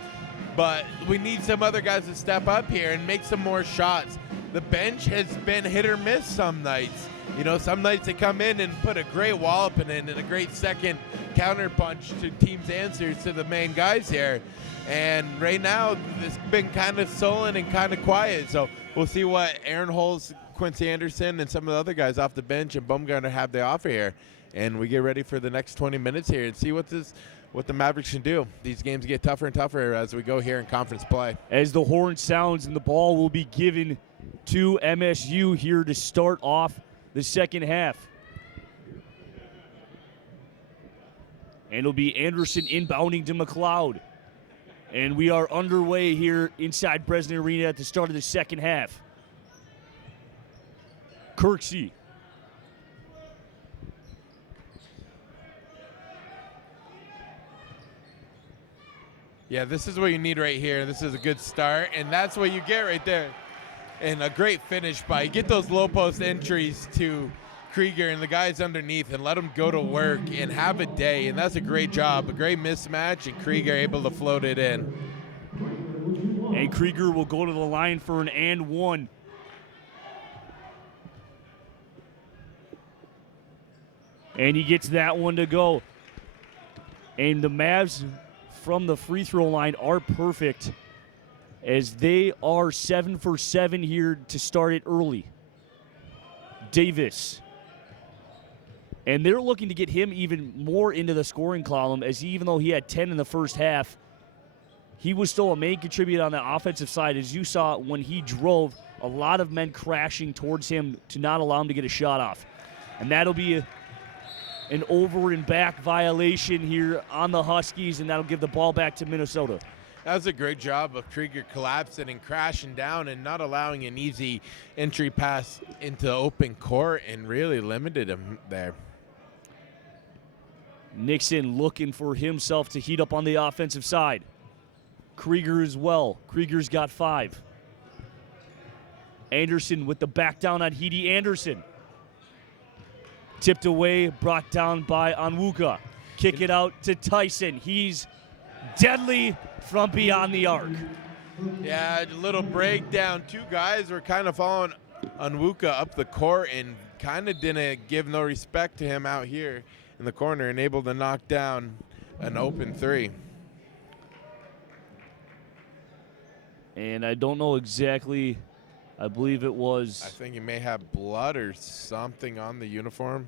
But we need some other guys to step up here and make some more shots. The bench has been hit or miss some nights. You know, some nights they come in and put a great walloping in and a great second counter punch to teams' answers to the main guys here. And right now, it's been kind of sullen and kind of quiet. So we'll see what Aaron Holtz, Quincy Anderson, and some of the other guys off the bench and Baumgartner have to offer here. And we get ready for the next 20 minutes here and see what the Mavericks can do. These games get tougher and tougher as we go here in conference play. As the horn sounds and the ball will be given to MSU here to start off the second half. And it'll be Anderson inbounding to McLeod. And we are underway here inside Breslin Arena at the start of the second half. Kirksey. Yeah, this is what you need right here. This is a good start, and that's what you get right there. And a great finish by get those low post entries to Krieger and the guys underneath and let them go to work and have a day. And that's a great job, a great mismatch, and Krieger able to float it in. And Krieger will go to the line for an and one. And he gets that one to go. And the Mavs from the free throw line are perfect, as they are 7 for 7 here to start it early. Davis. And they're looking to get him even more into the scoring column, as even though he had 10 in the first half, he was still a main contributor on the offensive side. As you saw when he drove, a lot of men crashing towards him to not allow him to get a shot off. And that'll be an over and back violation here on the Huskies, and that'll give the ball back to Minnesota. That was a great job of Krieger collapsing and crashing down and not allowing an easy entry pass into open court, and really limited him there. Nixon looking for himself to heat up on the offensive side. Krieger as well. Krieger's got 5. Anderson with the back down on Heedy Anderson. Tipped away, brought down by Onwuka. Kick it out to Tyson. He's deadly from beyond the arc. Yeah, a little breakdown. Two guys were kind of following Onwuka up the court and kind of didn't give no respect to him out here in the corner, and able to knock down an open 3. And I don't know exactly I believe it I was. think he may have blood or something on the uniform.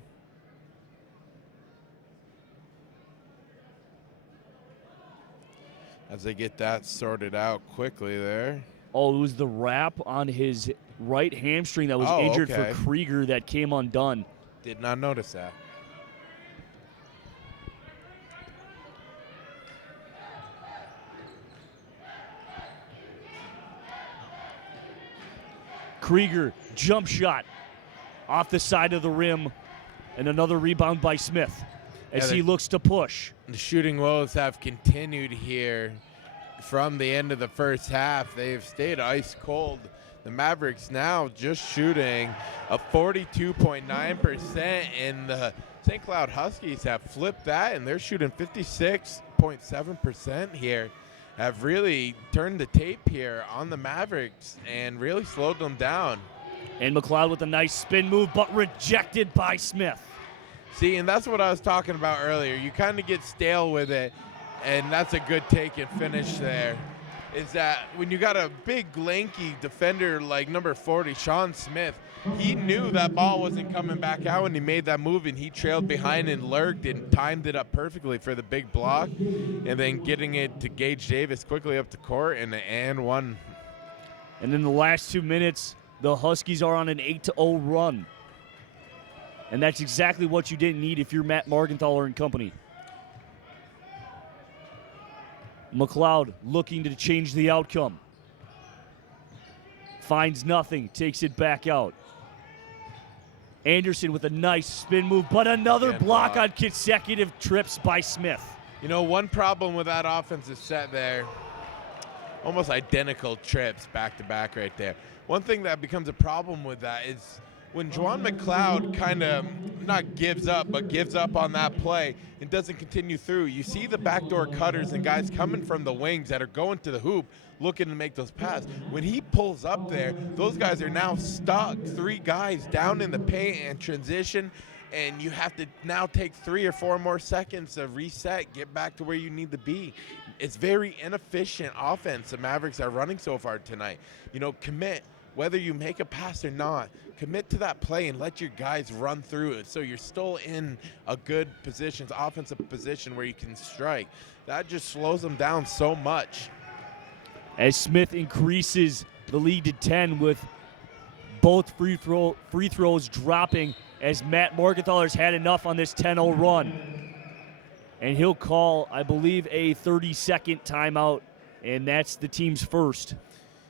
As they get that sorted out quickly there. Oh, it was the wrap on his right hamstring that was Oh, injured okay. for Krieger that came undone. Did not notice that. Krieger, jump shot off the side of the rim, and another rebound by Smith as Yeah, he looks to push. The shooting woes have continued here from the end of the first half. They've stayed ice cold. The Mavericks now just shooting a 42.9%, and the St. Cloud Huskies have flipped that, and they're shooting 56.7% here. Have really turned the tape here on the Mavericks and really slowed them down. And McLeod with a nice spin move, but rejected by Smith. See, and that's what I was talking about earlier. You kind of get stale with it, and that's a good take and finish there. Is that when you got a big, lanky defender like number 40, Sean Smith, he knew that ball wasn't coming back out when he made that move, and he trailed behind and lurked and timed it up perfectly for the big block, and then getting it to Gage Davis quickly up the court and one. And in the last 2 minutes, the Huskies are on an 8-0 run. And that's exactly what you didn't need if you're Matt Morgenthaler and company. McLeod looking to change the outcome. Finds nothing, takes it back out. Anderson with a nice spin move, but another block on consecutive trips by Smith. You know, one problem with that offensive set there, almost identical trips back-to-back right there. One thing that becomes a problem with that is when Juwan McLeod kind of not gives up, but gives up on that play and doesn't continue through, you see the backdoor cutters and guys coming from the wings that are going to the hoop looking to make those passes. When he pulls up there, those guys are now stuck, 3 guys down in the paint and transition, and you have to now take 3 or 4 more seconds to reset, get back to where you need to be. It's very inefficient offense the Mavericks are running so far tonight. You know, commit. Whether you make a pass or not, commit to that play and let your guys run through it so you're still in a good position, offensive position where you can strike. That just slows them down so much. As Smith increases the lead to 10 with both free throws dropping as Matt Morgenthaler's had enough on this 10-0 run. And he'll call, I believe, a 30-second timeout, and that's the team's first.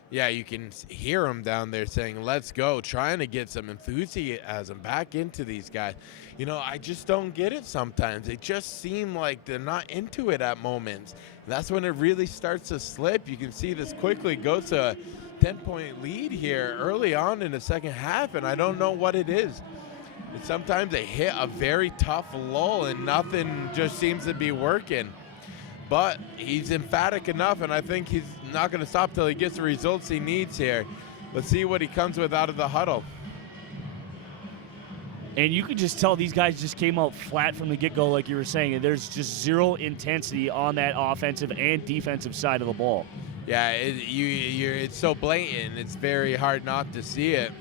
Yeah, you can hear him down there saying, let's go, trying to get some enthusiasm back into these guys. You know, I just don't get it sometimes. They just seem like they're not into it at moments. And that's when it really starts to slip. You can see this quickly go to a 10-point lead here early on in the second half, and I don't know what it is. And sometimes they hit a very tough lull, and nothing just seems to be working. But he's emphatic enough, and I think he's not going to stop till he gets the results he needs here. Let's see what he comes with out of the huddle. And you could just tell these guys just came out flat from the get-go, like you were saying, and there's just zero intensity on that offensive and defensive side of the ball. Yeah, it's so blatant. It's very hard not to see it.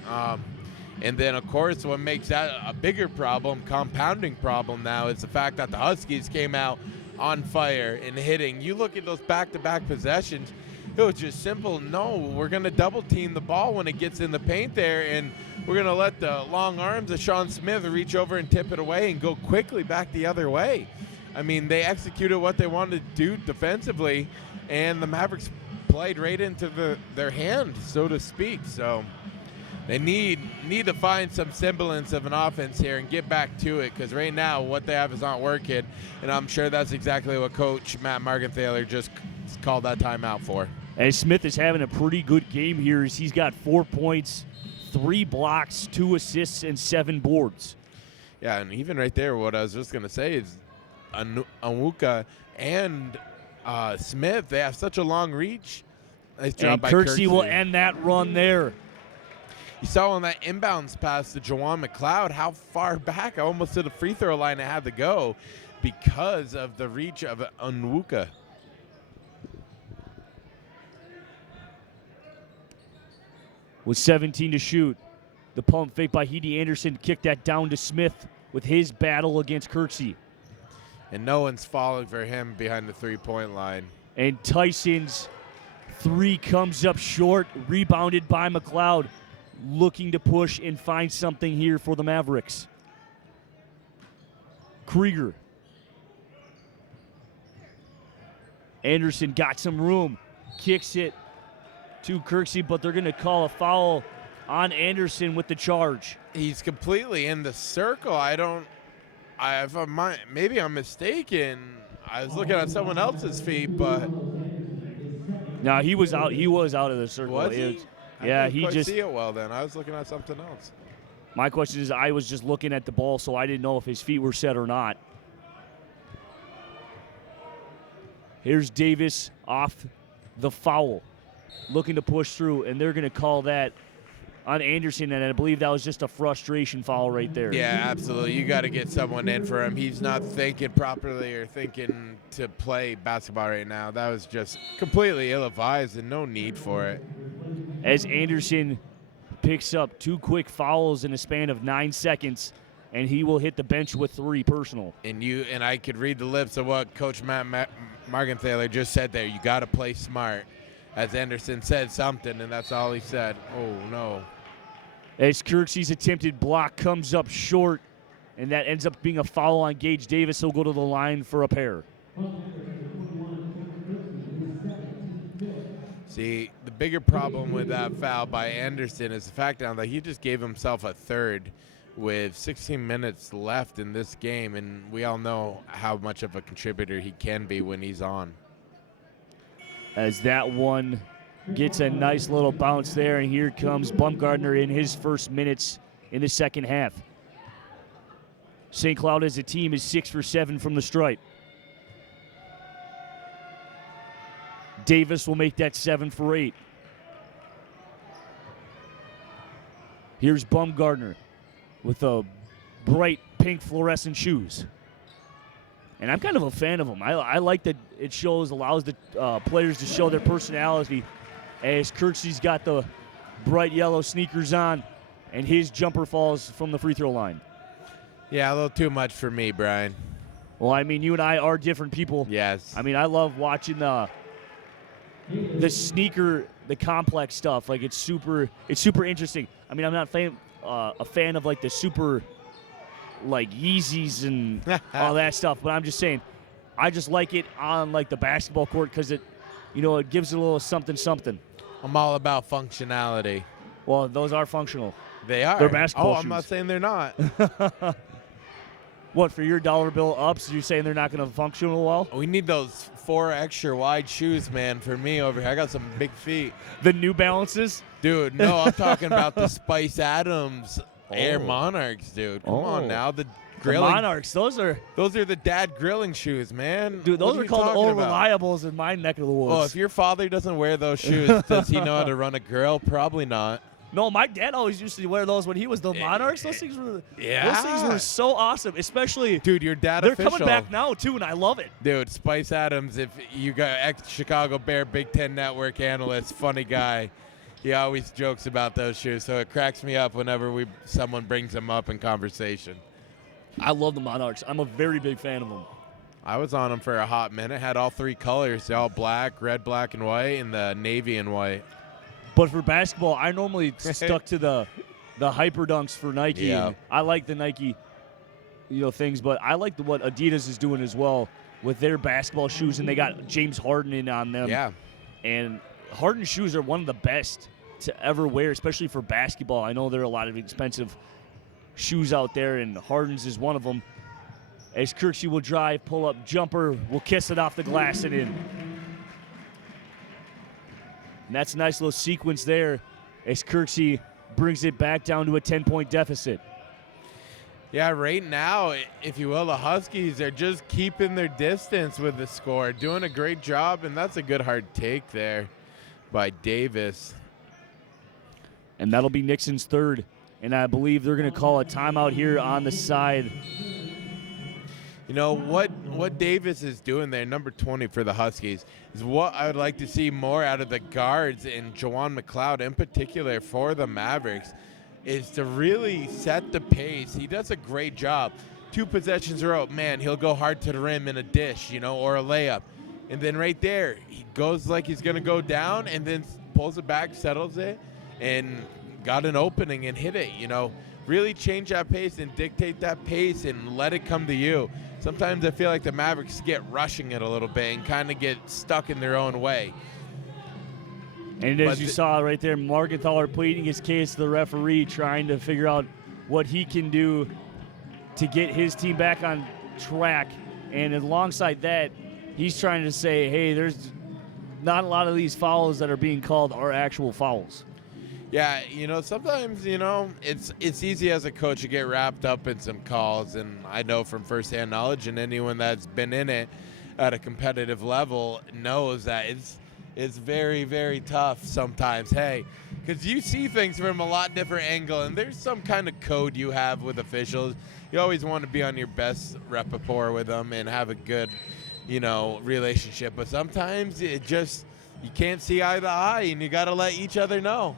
And then, of course, what makes that a bigger problem, compounding problem now, is the fact that the Huskies came out on fire and hitting. You look at those back-to-back possessions, it was just simple. No, we're going to double-team the ball when it gets in the paint there, and we're going to let the long arms of Sean Smith reach over and tip it away and go quickly back the other way. I mean, they executed what they wanted to do defensively, and the Mavericks played right into their hand, so to speak. So they need to find some semblance of an offense here and get back to it, because right now what they have is not working, and I'm sure that's exactly what Coach Matt Morgenthaler just called that timeout for. And Smith is having a pretty good game here as he's got 4 points, 3 blocks, 2 assists, and 7 boards. Yeah, and even right there, what I was just going to say is Onwuka and Smith, they have such a long reach. Nice job And by Kirksey will end that run there. You saw on that inbounds pass to Juwan McLeod how far back, almost to the free throw line, it had to go because of the reach of Onwuka. with 17 to shoot. The pump fake by Heedy Anderson kicked that down to Smith with his battle against Kirksey. And no one's falling for him behind the three-point line. And Tyson's three comes up short, rebounded by McLeod, looking to push and find something here for the Mavericks. Krieger. Anderson got some room, kicks it to Kirksey, but they're going to call a foul on Anderson with the charge. He's completely in the circle. Maybe I'm mistaken. I was looking at someone else's feet, but No, he was out. He was out of the circle. was he? Yeah, I he didn't quite just. see it well. Then I was looking at something else. My question is, I was just looking at the ball, so I didn't know if his feet were set or not. Here's Davis off the foul, looking to push through, and they're going to call that on Anderson, and I believe that was just a frustration foul right there. Yeah, absolutely. You got to get someone in for him. He's not thinking properly or thinking to play basketball right now. That was just completely ill-advised and no need for it. As Anderson picks up 2 quick fouls in a span of 9 seconds, and he will hit the bench with 3 personal. And I could read the lips of what Coach Matt Margenthaler just said there. You got to play smart. As Anderson said something, and that's all he said. Oh, no. As Kirksey's attempted block comes up short, and that ends up being a foul on Gage Davis. He'll go to the line for a pair. See, the bigger problem with that foul by Anderson is the fact now that he just gave himself a third with 16 minutes left in this game, and we all know how much of a contributor he can be when he's on. As that one gets a nice little bounce there, and here comes Bumgardner in his first minutes in the second half. St. Cloud as a team is 6 for 7 from the stripe. Davis will make that 7 for 8. Here's Bumgardner with the bright pink fluorescent shoes. And I'm kind of a fan of them. I like that it allows the players to show their personality, as Kirksey's got the bright yellow sneakers on, and his jumper falls from the free throw line. Yeah, a little too much for me, Brian. Well, I mean, you and I are different people. Yes. I mean, I love watching the sneaker, the complex stuff. Like, it's super interesting. I mean, I'm not a fan of like the super, like Yeezys and all that stuff, but I'm just saying, I just like it on like the basketball court because it gives it a little something. I'm all about functionality. Well, those are functional. They are. They're basketball I'm shoes. not saying they're not. What, for your dollar bill ups, you're saying they're not going to function well? We need those 4 extra wide shoes, man, for me over here. I got some big feet. The New Balances? Dude, no, I'm talking about the Spice Adams Air Oh. Monarchs, dude. Come Oh. on now. The The grilling. Monarchs, those are the dad grilling shoes, man. dude. Those What are you called talking old about? reliables in my neck of the woods. Oh, if your father doesn't wear those shoes, does he know how to run a grill? Probably not. No, my dad always used to wear those when he was the Monarchs. Those things were Yeah. so awesome, especially Dude, your dad they're official. coming back now too, and I love it. Dude, Spice Adams, if you got ex-Chicago Bear Big Ten Network analyst, funny guy. He always jokes about those shoes, so it cracks me up whenever someone brings them up in conversation. I love the Monarchs. I'm a very big fan of them. I was on them for a hot minute. Had all 3 colors, all black, red, black, and white, and the navy and white. But for basketball, I normally stuck to the Hyper Dunks for Nike. Yeah. And I like the Nike, things, but I like what Adidas is doing as well with their basketball shoes, and they got James Harden in on them. Yeah. And Harden shoes are one of the best to ever wear, especially for basketball. I know there are a lot of expensive shoes out there, and Harden's is one of them. As Kirksey will drive, pull up, jumper, will kiss it off the glass and in. And that's a nice little sequence there as Kirksey brings it back down to a 10-point deficit. Yeah, right now, if you will, the Huskies are just keeping their distance with the score, doing a great job, and that's a good hard take there by Davis. And that'll be Nixon's third. And I believe they're going to call a timeout here on the side. You know, what what Davis is doing there, number 20 for the Huskies, is what I would like to see more out of the guards and Jawan McLeod in particular for the Mavericks, is to really set the pace. He does a great job. 2 possessions in a row, man, he'll go hard to the rim in a dish, or a layup. And then right there, he goes like he's going to go down and then pulls it back, settles it, and got an opening and hit it, Really change that pace and dictate that pace and let it come to you. Sometimes I feel like the Mavericks get rushing it a little bit and kind of get stuck in their own way. And as you saw right there, Markenthaler pleading his case to the referee, trying to figure out what he can do to get his team back on track. And alongside that, he's trying to say, hey, there's not a lot of these fouls that are being called are actual fouls. Yeah, sometimes, it's easy as a coach to get wrapped up in some calls, and I know from firsthand knowledge, and anyone that's been in it at a competitive level knows that it's very, very tough sometimes, because you see things from a lot different angle, and there's some kind of code you have with officials. You always want to be on your best rapport with them and have a good, relationship, but sometimes you can't see eye to eye, and you got to let each other know.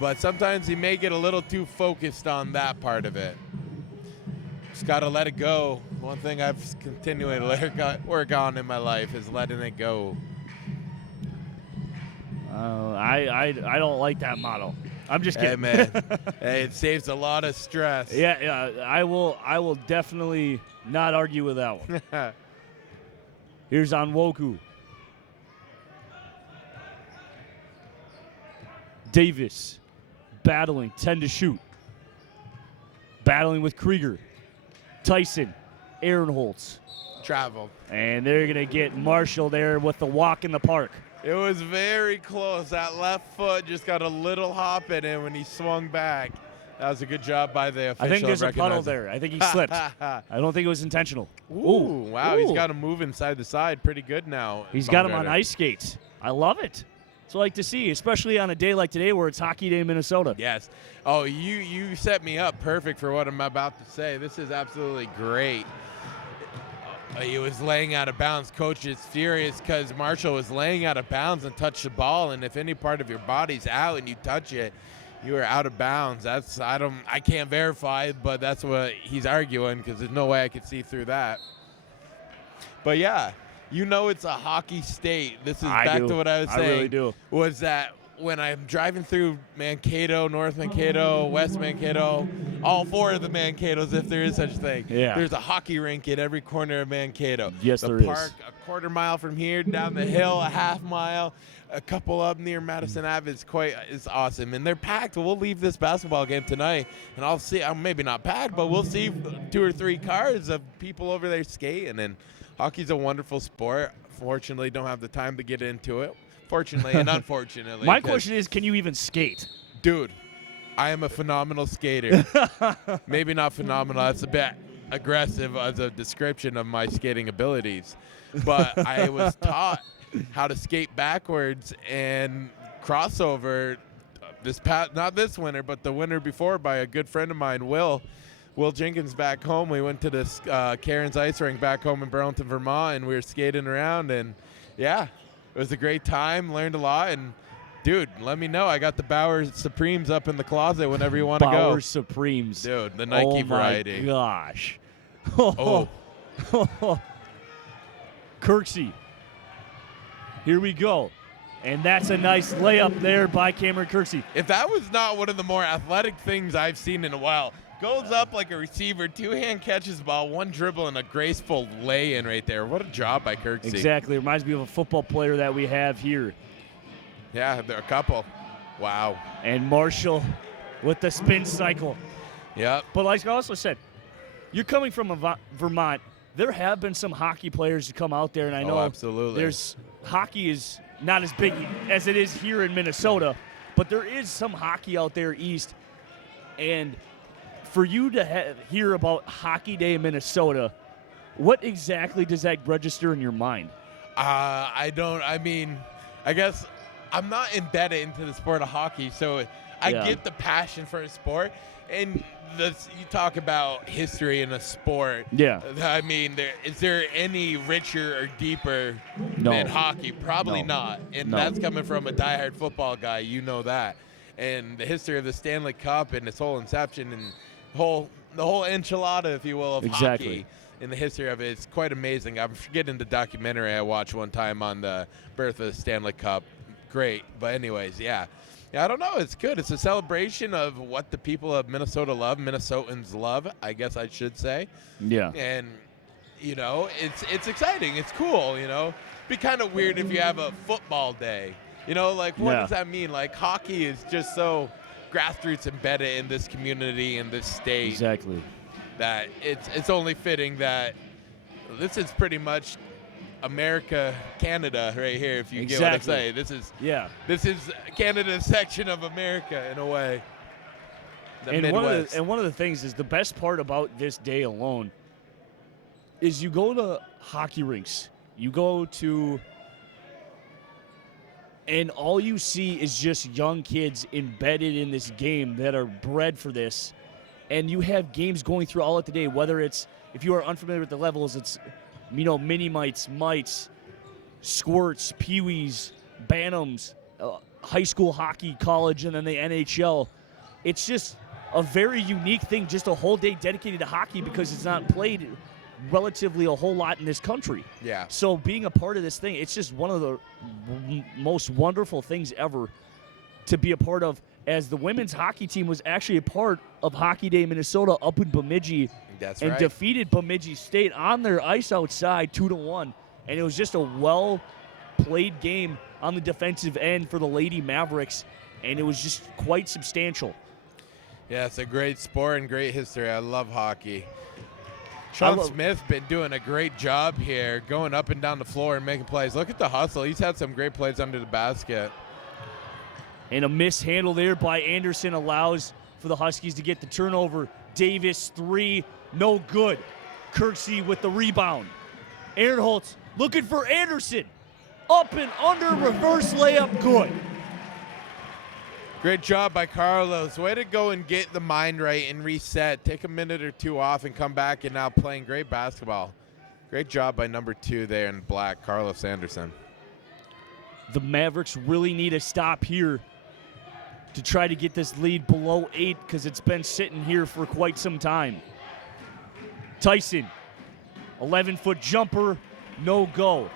But sometimes you may get a little too focused on that part of it. Just got to let it go. One thing I've continually work on in my life is letting it go. I don't like that motto. I'm just kidding. Hey, man. Hey, it saves a lot of stress. Yeah, I will definitely not argue with that one. Here's Onwoku. Davis battling, 10 to shoot. Battling with Krieger. Tyson, Aaron Holtz. Travel. And they're going to get Marshall there with the walk in the park. It was very close. That left foot just got a little hop in it when he swung back. That was a good job by the official. I think there's a puddle there. I think he slipped. I don't think it was intentional. Ooh, wow. Ooh. He's got him moving side to side pretty good now. He's got him on ice skates. I love it. It's what I like to see, especially on a day like today where it's Hockey Day in Minnesota. Yes. Oh, you set me up perfect for what I'm about to say. This is absolutely great. He was laying out of bounds. Coach is furious because Marshall was laying out of bounds and touched the ball. And if any part of your body's out and you touch it, you are out of bounds. I can't verify, but that's what he's arguing because there's no way I could see through that. But yeah, it's a hockey state. This is back to what I was saying. I really do. Was that when I'm driving through Mankato, North Mankato, West Mankato, all 4 of the Mankatos, if there is such a thing. Yeah. There's a hockey rink at every corner of Mankato. Yes, the there park, is. A quarter mile from here, down the hill, a half mile, a couple up near Madison Ave. It's awesome. And they're packed. We'll leave this basketball game tonight, and I'll see, maybe not packed, but we'll see 2 or 3 cars of people over there skating. And hockey's a wonderful sport. Fortunately, don't have the time to get into it. Fortunately and unfortunately. My question is, can you even skate? Dude, I am a phenomenal skater. Maybe not phenomenal. That's a bit aggressive as a description of my skating abilities. But I was taught how to skate backwards and crossover not this winter, but the winter before by a good friend of mine, Will Jenkins back home. We went to this Karen's Ice Rink back home in Burlington, Vermont, and we were skating around. And, yeah, it was a great time, learned a lot, and, dude, let me know. I got the Bauer Supremes up in the closet whenever you want to go. Bauer Supremes. Dude, the Nike variety. Oh, my gosh. Oh. Kirksey. Here we go. And that's a nice layup there by Cameron Kirksey. If that was not one of the more athletic things I've seen in a while, goes up like a receiver, 2-hand catches the ball, 1 dribble, and a graceful lay-in right there. What a job by Kirksey. Exactly. Reminds me of a football player that we have here. Yeah, there are a couple. Wow. And Marshall with the spin cycle. Yep. But like I also said, you're coming from Vermont. There have been some hockey players to come out there, and I know absolutely. Hockey is not as big as it is here in Minnesota, but there is some hockey out there east. And for you to hear about Hockey Day in Minnesota, what exactly does that register in your mind? I guess I'm not embedded into the sport of hockey, so I Yeah. get the passion for a sport, and you talk about history in a sport. Yeah. I mean, is there any richer or deeper No. than hockey? Probably No. not. And No. that's coming from a diehard football guy. You know that. And the history of the Stanley Cup and its whole inception and the whole enchilada, if you will, of Exactly. hockey in the history of it, it's quite amazing. I'm forgetting the documentary I watched one time on the birth of the Stanley Cup. Great. But anyways, yeah. Yeah, I don't know. It's good. It's a celebration of what the people of Minnesota love, Minnesotans love, I guess I should say. Yeah. And, it's exciting. It's cool, It'd be kind of weird if you have a football day. What Yeah. does that mean? Like, hockey is just so grassroots embedded in this community, in this state, Exactly. that it's only fitting that this is pretty much America, Canada right here, if you get what I'm Exactly. saying. Yeah. This is Canada's section of America in a way. The And Midwest. one of the things is the best part about this day alone is you go to hockey rinks, you go to, and all you see is just young kids embedded in this game that are bred for this. And you have games going through all of the day, whether it's, if you are unfamiliar with the levels, it's, mini mites, mites, squirts, peewees, bantams, high school hockey, college, and then the NHL. It's just a very unique thing, just a whole day dedicated to hockey because it's not played relatively a whole lot in this country. Yeah. So being a part of this thing, it's just one of the most wonderful things ever to be a part of, as the women's hockey team was actually a part of Hockey Day Minnesota up in Bemidji. That's and right. defeated Bemidji State on their ice outside 2-1. And it was just a well-played game on the defensive end for the Lady Mavericks, and it was just quite substantial. Yeah, it's a great sport and great history. I love hockey. Sean Smith been doing a great job here, going up and down the floor and making plays. Look at the hustle. He's had some great plays under the basket. And a mishandle there by Anderson allows for the Huskies to get the turnover. Davis, 3, no good. Kirksey with the rebound. Ehrenholz looking for Anderson. Up and under, reverse layup, good. Great job by Carlos. Way to go and get the mind right and reset. Take a minute or two off and come back and now playing great basketball. Great job by number 2 there in black, Carlos Anderson. The Mavericks really need a stop here to try to get this lead below 8 because it's been sitting here for quite some time. Tyson, 11-foot jumper, no go.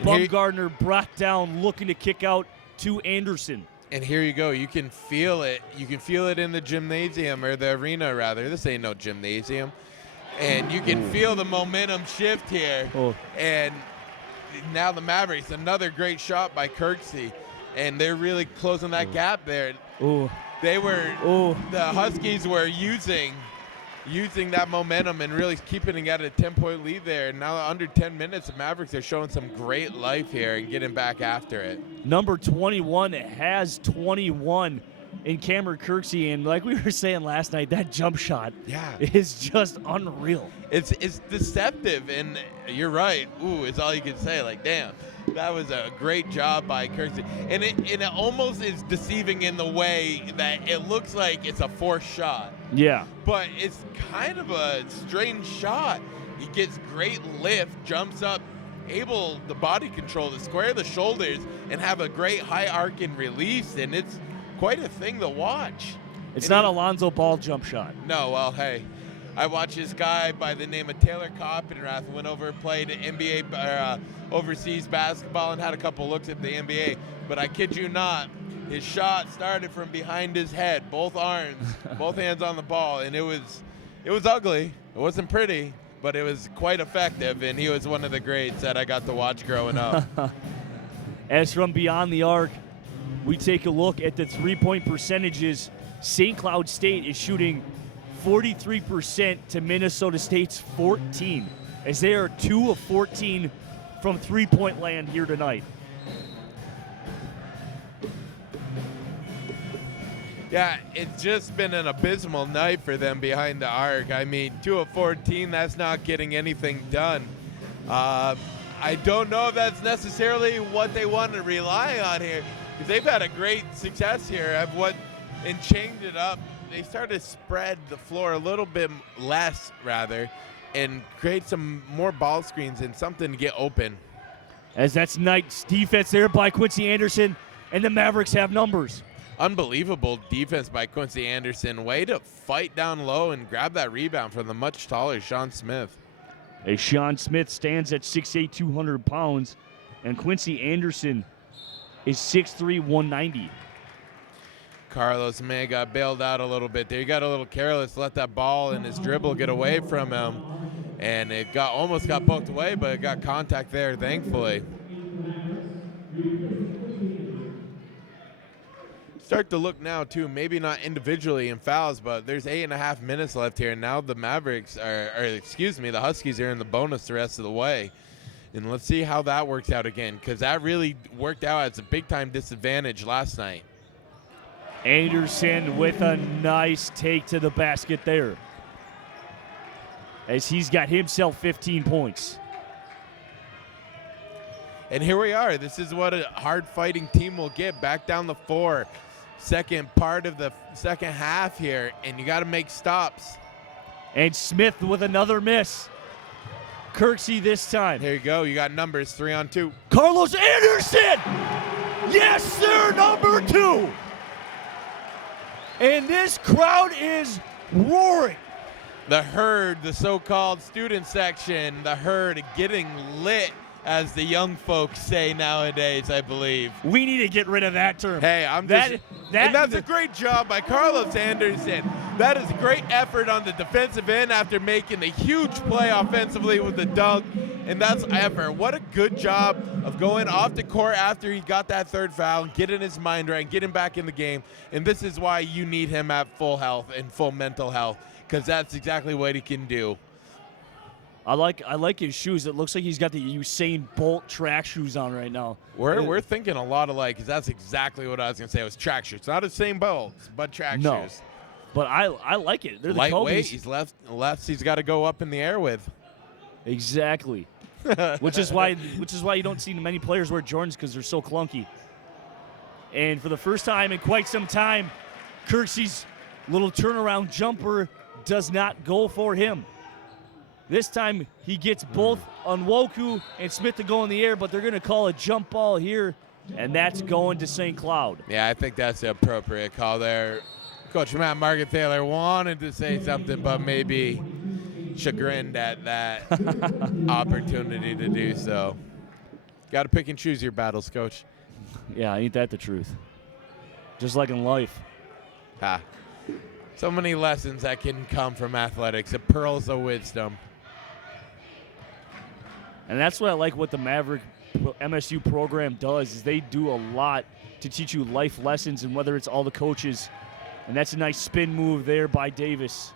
Bumgardner brought down, looking to kick out to Anderson. And here you go. You can feel it. You can feel it in the gymnasium, or the arena, rather. This ain't no gymnasium. And you can feel the momentum shift here. Oh. And now the Mavericks, another great shot by Kirksey. And they're really closing that gap there. Oh. The Huskies were using that momentum and really keeping it at a 10-point lead there. Now under 10 minutes, the Mavericks are showing some great life here and getting back after it. Number 21 has 21 in Cameron Kirksey, and like we were saying last night, that jump shot is just unreal. It's deceptive, and you're right. Ooh, it's all you can say. Like, damn, that was a great job by Kirksey. And it almost is deceiving in the way that it looks like it's a forced shot. Yeah. But it's kind of a strange shot. He gets great lift, jumps up, able the body control to square the shoulders and have a great high arc and release, and it's quite a thing to watch. It's not a Lonzo Ball jump shot. No, well, hey, I watched this guy by the name of Taylor Koppenrath went over and played NBA overseas basketball and had a couple looks at the NBA. But I kid you not, his shot started from behind his head, both arms, both hands on the ball, and it was ugly. It wasn't pretty, but it was quite effective, and he was one of the greats that I got to watch growing up. As from beyond the arc, we take a look at the three-point percentages. St. Cloud State is shooting 43% to Minnesota State's 14, as they are 2 of 14 from three-point land here tonight. Yeah, it's just been an abysmal night for them behind the arc. I mean, 2 of 14, that's not getting anything done. I don't know if that's necessarily what they want to rely on here, because they've had a great success here. Of what and changed it up. They started to spread the floor a little bit less, rather, and create some more ball screens and something to get open. As that's nice defense there by Quincy Anderson, and the Mavericks have numbers. Unbelievable defense by Quincy Anderson. Way to fight down low and grab that rebound from the much taller Sean Smith. As Sean Smith stands at 6'8", 200 pounds, and Quincy Anderson is 6'3", 190. Carlos May got bailed out a little bit there. He got a little careless, let that ball and his dribble get away from him, and it almost got poked away, but it got contact there, thankfully. Start to look now, too, maybe not individually in fouls, but there's 8.5 minutes left here, and now the the Huskies are in the bonus the rest of the way. And let's see how that works out again, because that really worked out as a big-time disadvantage last night. Anderson with a nice take to the basket there, as he's got himself 15 points. And here we are. This is what a hard-fighting team will get. Back down the floor. Second part of the second half here, and you got to make stops. And Smith with another miss. Kirksey this time. Here you go. You got numbers, 3-on-2. Carlos Anderson! Yes, sir, number 2. And this crowd is roaring. The herd, the so-called student section, the herd getting lit, as the young folks say nowadays, I believe. We need to get rid of that term. Hey, and that's a great job by Carlos Anderson. That is a great effort on the defensive end after making the huge play offensively with the dunk, and that's effort. What a good job of going off the court after he got that third foul, getting his mind right, getting back in the game, and this is why you need him at full health and full mental health, because that's exactly what he can do. I like his shoes. It looks like he's got the Usain Bolt track shoes on right now. We're thinking a lot alike, because that's exactly what I was going to say. It was track shoes. Not Usain Bolt, but track shoes. But I like it. They're the lightweight. Kobe's. He's left. He's got to go up in the air with. Exactly. which is why you don't see many players wear Jordans, because they're so clunky. And for the first time in quite some time, Kirksey's little turnaround jumper does not go for him. This time he gets both Onwoku and Smith to go in the air, but they're going to call a jump ball here, and that's going to St. Cloud. Yeah, I think that's the appropriate call there. Coach Matt Market-Taylor wanted to say something, but maybe chagrined at that opportunity to do so. Got to pick and choose your battles, Coach. Yeah, ain't that the truth? Just like in life. So many lessons that can come from athletics, the pearls of wisdom. And that's what I like what the Maverick MSU program does, is they do a lot to teach you life lessons, and whether it's all the coaches. And that's a nice spin move there by Davis,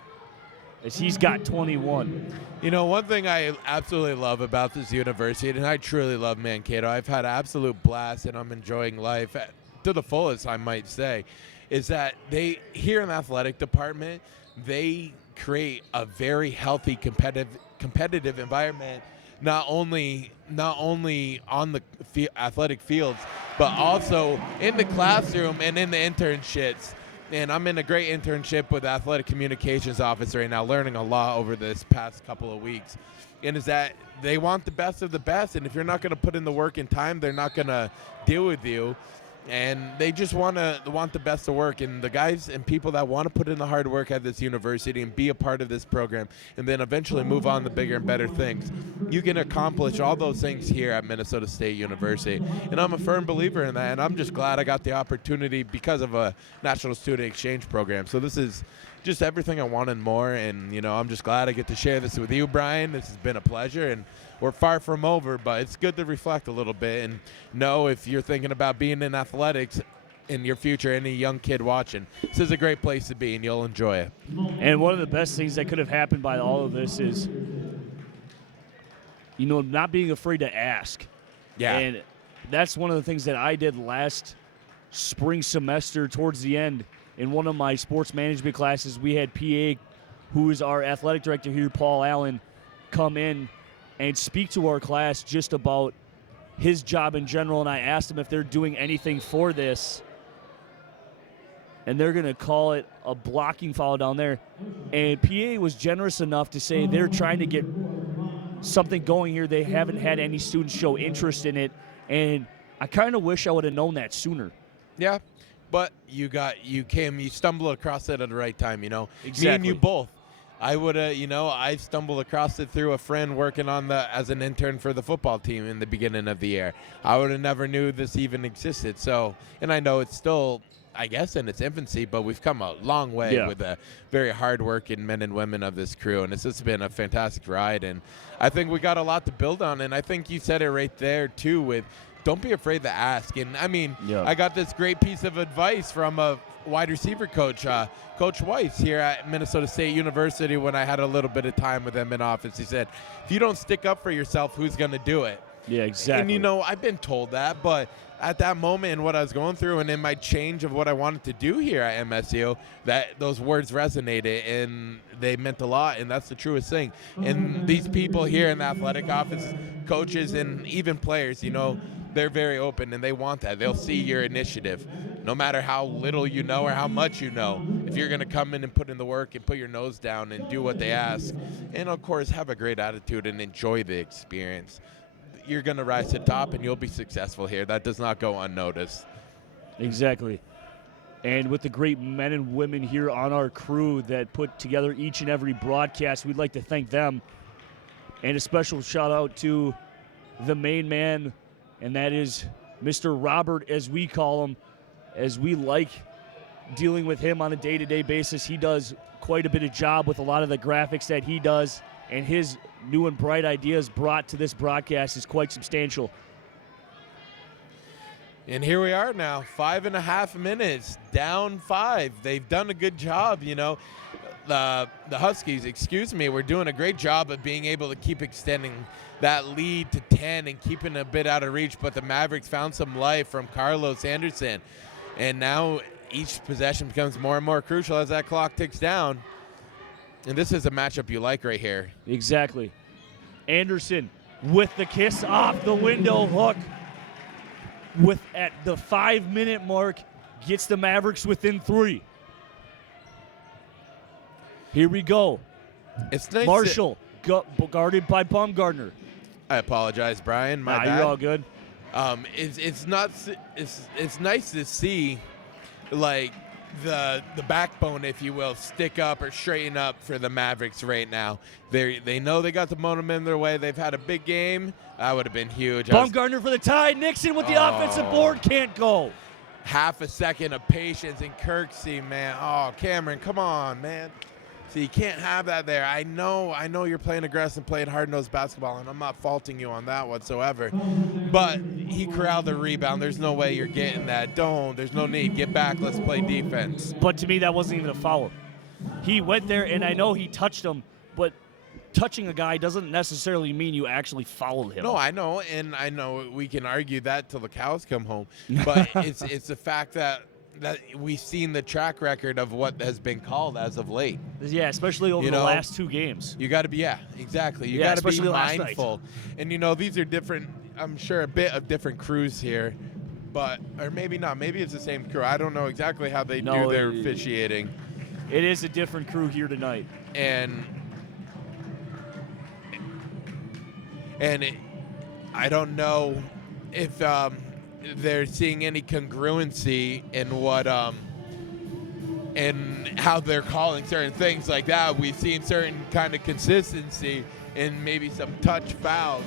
as he's got 21. You know, one thing I absolutely love about this university, and I truly love Mankato, I've had an absolute blast and I'm enjoying life to the fullest, I might say, is that they, here in the athletic department, they create a very healthy competitive environment, not only on the athletic fields, but also in the classroom and in the internships. And I'm in a great internship with the athletic communications office right now, learning a lot over this past couple of weeks. And is that they want the best of the best, and if you're not going to put in the work and time, they're not going to deal with you. And they just want the best to work. And the guys and people that want to put in the hard work at this university and be a part of this program, and then eventually move on to bigger and better things, you can accomplish all those things here at Minnesota State University. And I'm a firm believer in that, and I'm just glad I got the opportunity because of a National Student Exchange program. So this is just everything I want and more, and, you know, I'm just glad I get to share this with you, Brian. This has been a pleasure, and we're far from over, but it's good to reflect a little bit and know if you're thinking about being in athletics in your future, any young kid watching, this is a great place to be, and you'll enjoy it. And one of the best things that could have happened by all of this is, you know, not being afraid to ask. Yeah. And that's one of the things that I did last spring semester towards the end. In one of my sports management classes, we had PA, who is our athletic director here, Paul Allen, come in and speak to our class just about his job in general. And I asked him if they're doing anything for this. and they're going to call it a blocking foul down there. And PA was generous enough to say they're trying to get something going here. They haven't had any students show interest in it, and I kind of wish I would have known that sooner. Yeah, but you stumbled across it at the right time, Exactly. Me and you both. I would have, I stumbled across it through a friend working as an intern for the football team in the beginning of the year. I would have never knew this even existed. So, and I know it's still, I guess, in its infancy, but we've come a long way with the very hardworking men and women of this crew, and it's just been a fantastic ride. And I think we got a lot to build on, and I think you said it right there, too, with don't be afraid to ask. And, I mean, I got this great piece of advice from a wide receiver coach, Coach Weiss here at Minnesota State University when I had a little bit of time with him in office. He said, if you don't stick up for yourself, who's going to do it? Yeah, exactly. And, I've been told that, but at that moment and what I was going through and in my change of what I wanted to do here at MSU, that those words resonated and they meant a lot, and that's the truest thing. And these people here in the athletic office, coaches and even players, they're very open and they want that. They'll see your initiative. No matter how little you know or how much you know, if you're going to come in and put in the work and put your nose down and do what they ask, and of course have a great attitude and enjoy the experience, you're going to rise to the top and you'll be successful here. That does not go unnoticed. Exactly. And with the great men and women here on our crew that put together each and every broadcast, we'd like to thank them. And a special shout out to the main man, and that is Mr. Robert, as we call him, as we like dealing with him on a day-to-day basis. He does quite a bit of job with a lot of the graphics that he does, and his new and bright ideas brought to this broadcast is quite substantial. And here we are now, 5.5 minutes, down 5. They've done a good job, The Huskies, were doing a great job of being able to keep extending that lead to 10 and keeping a bit out of reach, but the Mavericks found some life from Carlos Anderson. And now each possession becomes more and more crucial as that clock ticks down. And this is a matchup you like right here. Exactly. Anderson with the kiss off the window hook. At the 5-minute mark, gets the Mavericks within 3. Here we go. It's nice. Marshall guarded by Baumgartner. I apologize, Brian. My bad. You're all good. It's nice to see, like, the backbone, if you will, stick up or straighten up for the Mavericks right now. They know they got the momentum their way. They've had a big game. That would have been huge. Baumgartner for the tie. Nixon with the offensive board, can't go. Half a second of patience and Kirksey, man. Oh, Cameron, come on, man. So you can't have that there. I know you're playing aggressive, playing hard-nosed basketball, and I'm not faulting you on that whatsoever. But he corralled the rebound. There's no way you're getting that. There's no need. Get back. Let's play defense. But to me, that wasn't even a foul. He went there, and I know he touched him, but touching a guy doesn't necessarily mean you actually fouled him. No, I know, and I know we can argue that till the cows come home. But it's the fact that we've seen the track record of what has been called as of late. Yeah, especially over the last 2 games. You got to be, exactly. You got to be mindful. And, these are different, I'm sure a bit of different crews here, or maybe not. Maybe it's the same crew. I don't know exactly how they do their officiating. It is a different crew here tonight. I don't know if they're seeing any congruency in what in how they're calling certain things like that. We've seen certain kind of consistency in maybe some touch fouls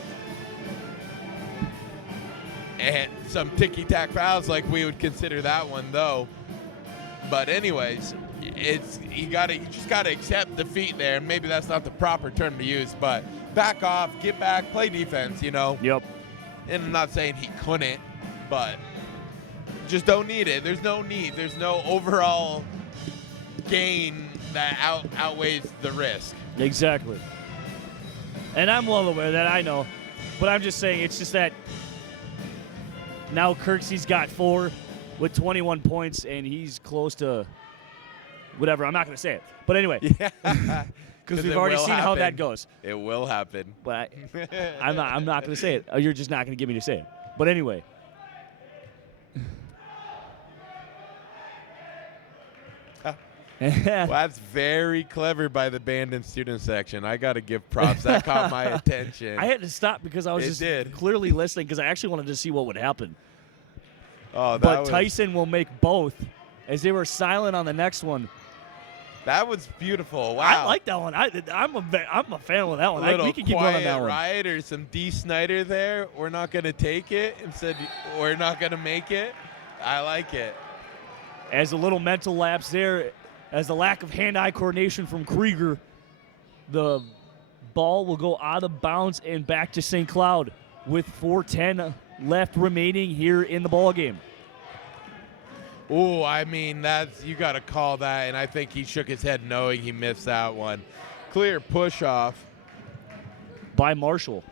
and some ticky-tack fouls, like we would consider that one though. But anyways, you just gotta accept defeat there, and maybe that's not the proper term to use, but back off, get back, play defense, Yep. And I'm not saying he couldn't, but just don't need it. There's no need. There's no overall gain that outweighs the risk. Exactly. And I'm well aware of that, I know. But I'm just saying, it's just that now Kirksey's got 4 with 21 points, and he's close to whatever. I'm not going to say it. But anyway. Yeah. Because we've already seen how that goes. It will happen. But I'm not going to say it. You're just not going to get me to say it. But anyway. Well, that's very clever by the band and student section. I got to give props. That caught my attention. I had to stop because I was clearly listening because I actually wanted to see what would happen. Oh, but Tyson will make both as they were silent on the next one. That was beautiful. Wow. I like that one. I'm a fan of that one. We can keep going on that one. Right, or some D. Snyder there. We're not going to take it. Instead, we're not going to make it. I like it. As a little mental lapse there, as the lack of hand-eye coordination from Krieger, the ball will go out of bounds and back to St. Cloud with 4:10 left remaining here in the ball game. Oh, I mean, you got to call that, and I think he shook his head knowing he missed that one. Clear push off by Marshall.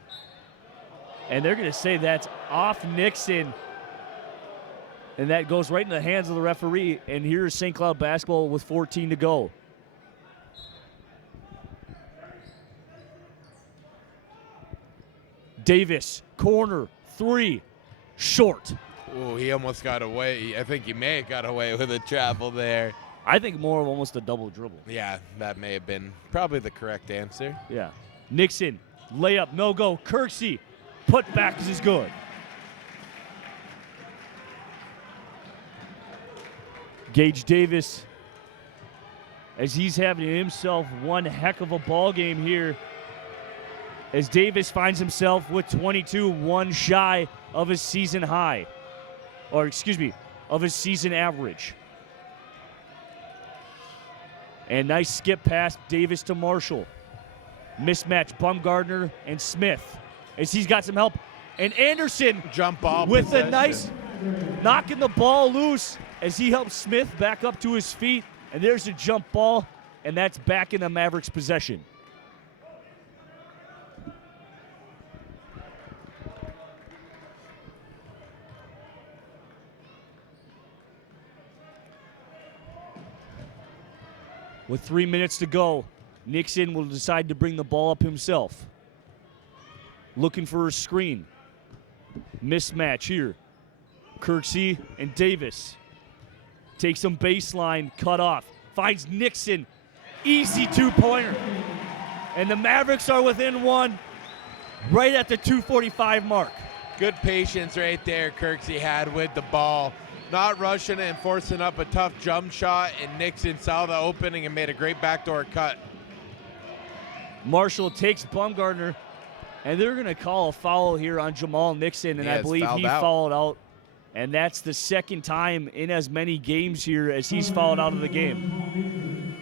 And they're going to say that's off Nixon. And that goes right in the hands of the referee. And here's St. Cloud basketball with 14 to go. Davis, corner, 3, short. Oh, he almost got away. I think he may have got away with a travel there. I think more of almost a double dribble. Yeah, that may have been probably the correct answer. Yeah. Nixon, layup, no go. Kirksey, put back is good. Gage Davis, as he's having himself one heck of a ball game here, as Davis finds himself with 22, one shy of his season high, or excuse me, of his season average. And nice skip pass, Davis to Marshall. Mismatch, Bumgardner and Smith, as he's got some help. And Anderson jump ball with possession. a nice knocking the ball loose as he helps Smith back up to his feet. And there's a jump ball, and that's back in the Mavericks' possession. With 3 minutes to go, Nixon will decide to bring the ball up himself. Looking for a screen. Mismatch here. Kirksey and Davis. Takes some baseline, cut off. Finds Nixon. Easy two-pointer. And the Mavericks are within one right at the 2:45 mark. Good patience right there Kirksey had with the ball. Not rushing and forcing up a tough jump shot, and Nixon saw the opening and made a great backdoor cut. Marshall takes Bumgardner, and they're going to call a foul here on Jamal Nixon, and I believe he fouled out. And that's the second time in as many games here as he's fouled out of the game.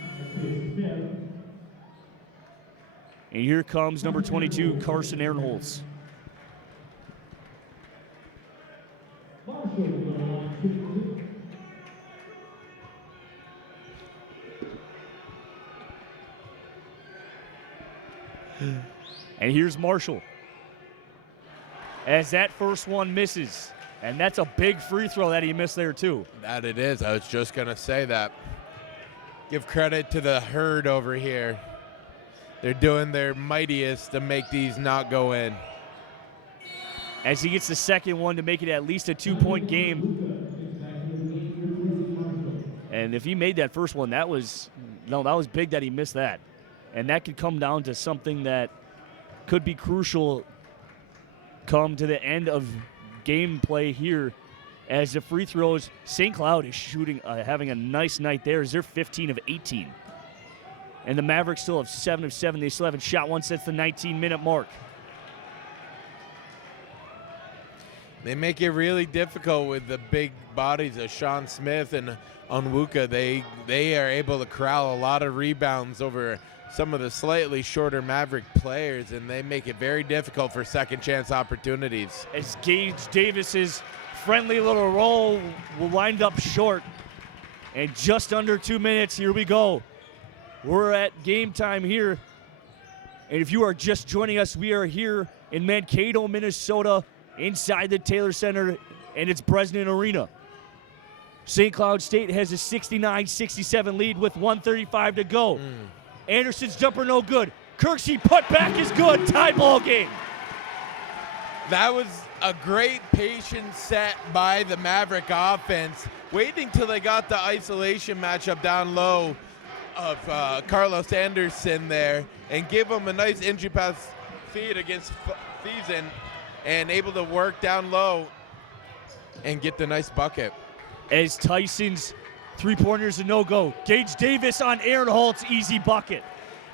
And here comes number 22, Carson Ehrenholz. And here's Marshall. As that first one misses. And that's a big free throw that he missed there, too. That it is. I was just going to say that. Give credit to the herd over here. They're doing their mightiest to make these not go in. As he gets the second one to make it at least a 2-point game. And if he made that first one, that was big that he missed that. And that could come down to something that could be crucial come to the end of gameplay here. As the free throws, St. Cloud is shooting, having a nice night there as they're 15 of 18. And the Mavericks still have 7 of 7. They still haven't shot one since the 19-minute mark. They make it really difficult with the big bodies of Sean Smith and Onwuka. They are able to corral a lot of rebounds over some of the slightly shorter Maverick players, and they make it very difficult for second chance opportunities. As Gage Davis's friendly little roll will wind up short. And just under 2 minutes, here we go. We're at game time here. And if you are just joining us, we are here in Mankato, Minnesota, inside the Taylor Center, and it's Bresnan Arena. St. Cloud State has a 69-67 lead with 1:35 to go. Anderson's jumper no good. Kirksey put back is good. Tie ball game. That was a great patient set by the Maverick offense, waiting till they got the isolation matchup down low of Carlos Anderson there and give him a nice entry pass feed against Thiessen and able to work down low and get the nice bucket. As Tyson's three-pointers a no-go. Gage Davis on Aaron Holt's easy bucket.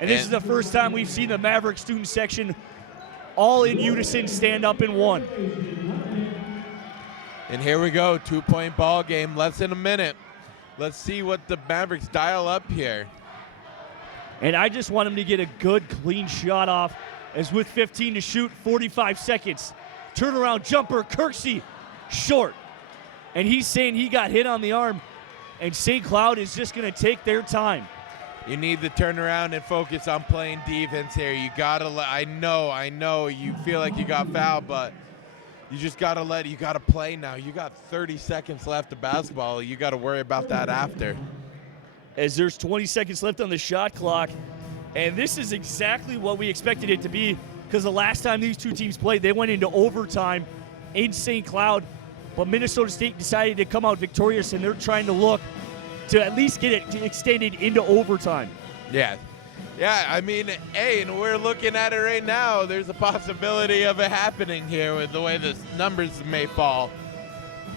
And this is the first time we've seen the Maverick student section all in unison stand up in one. And here we go, 2-point ball game, less than a minute. Let's see what the Mavericks dial up here. And I just want him to get a good, clean shot off, as with 15 to shoot, 45 seconds. Turnaround jumper, Kirksey, short. And he's saying he got hit on the arm, and St. Cloud is just going to take their time. You need to turn around and focus on playing defense here. You got to I know you feel like you got fouled, but you just got to you got to play now. You got 30 seconds left of basketball. You got to worry about that after. As there's 20 seconds left on the shot clock, and this is exactly what we expected it to be, because the last time these two teams played, they went into overtime in St. Cloud, but Minnesota State decided to come out victorious, and they're trying to look to at least get it extended into overtime. Yeah, I mean, hey, and we're looking at it right now. There's a possibility of it happening here with the way the numbers may fall.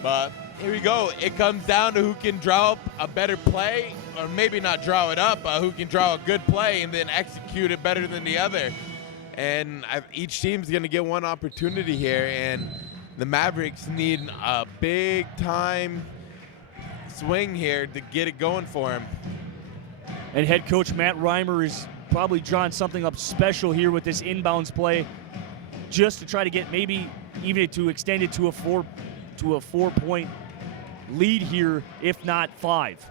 But here we go. It comes down to who can draw up a better play, or maybe not draw it up, but who can draw a good play and then execute it better than the other. And each team's going to get one opportunity here, and the Mavericks need a big-time swing here to get it going for him. And head coach Matt Reimer is probably drawing something up special here with this inbounds play, just to try to get maybe even to extend it to a 4-point lead here, if not 5.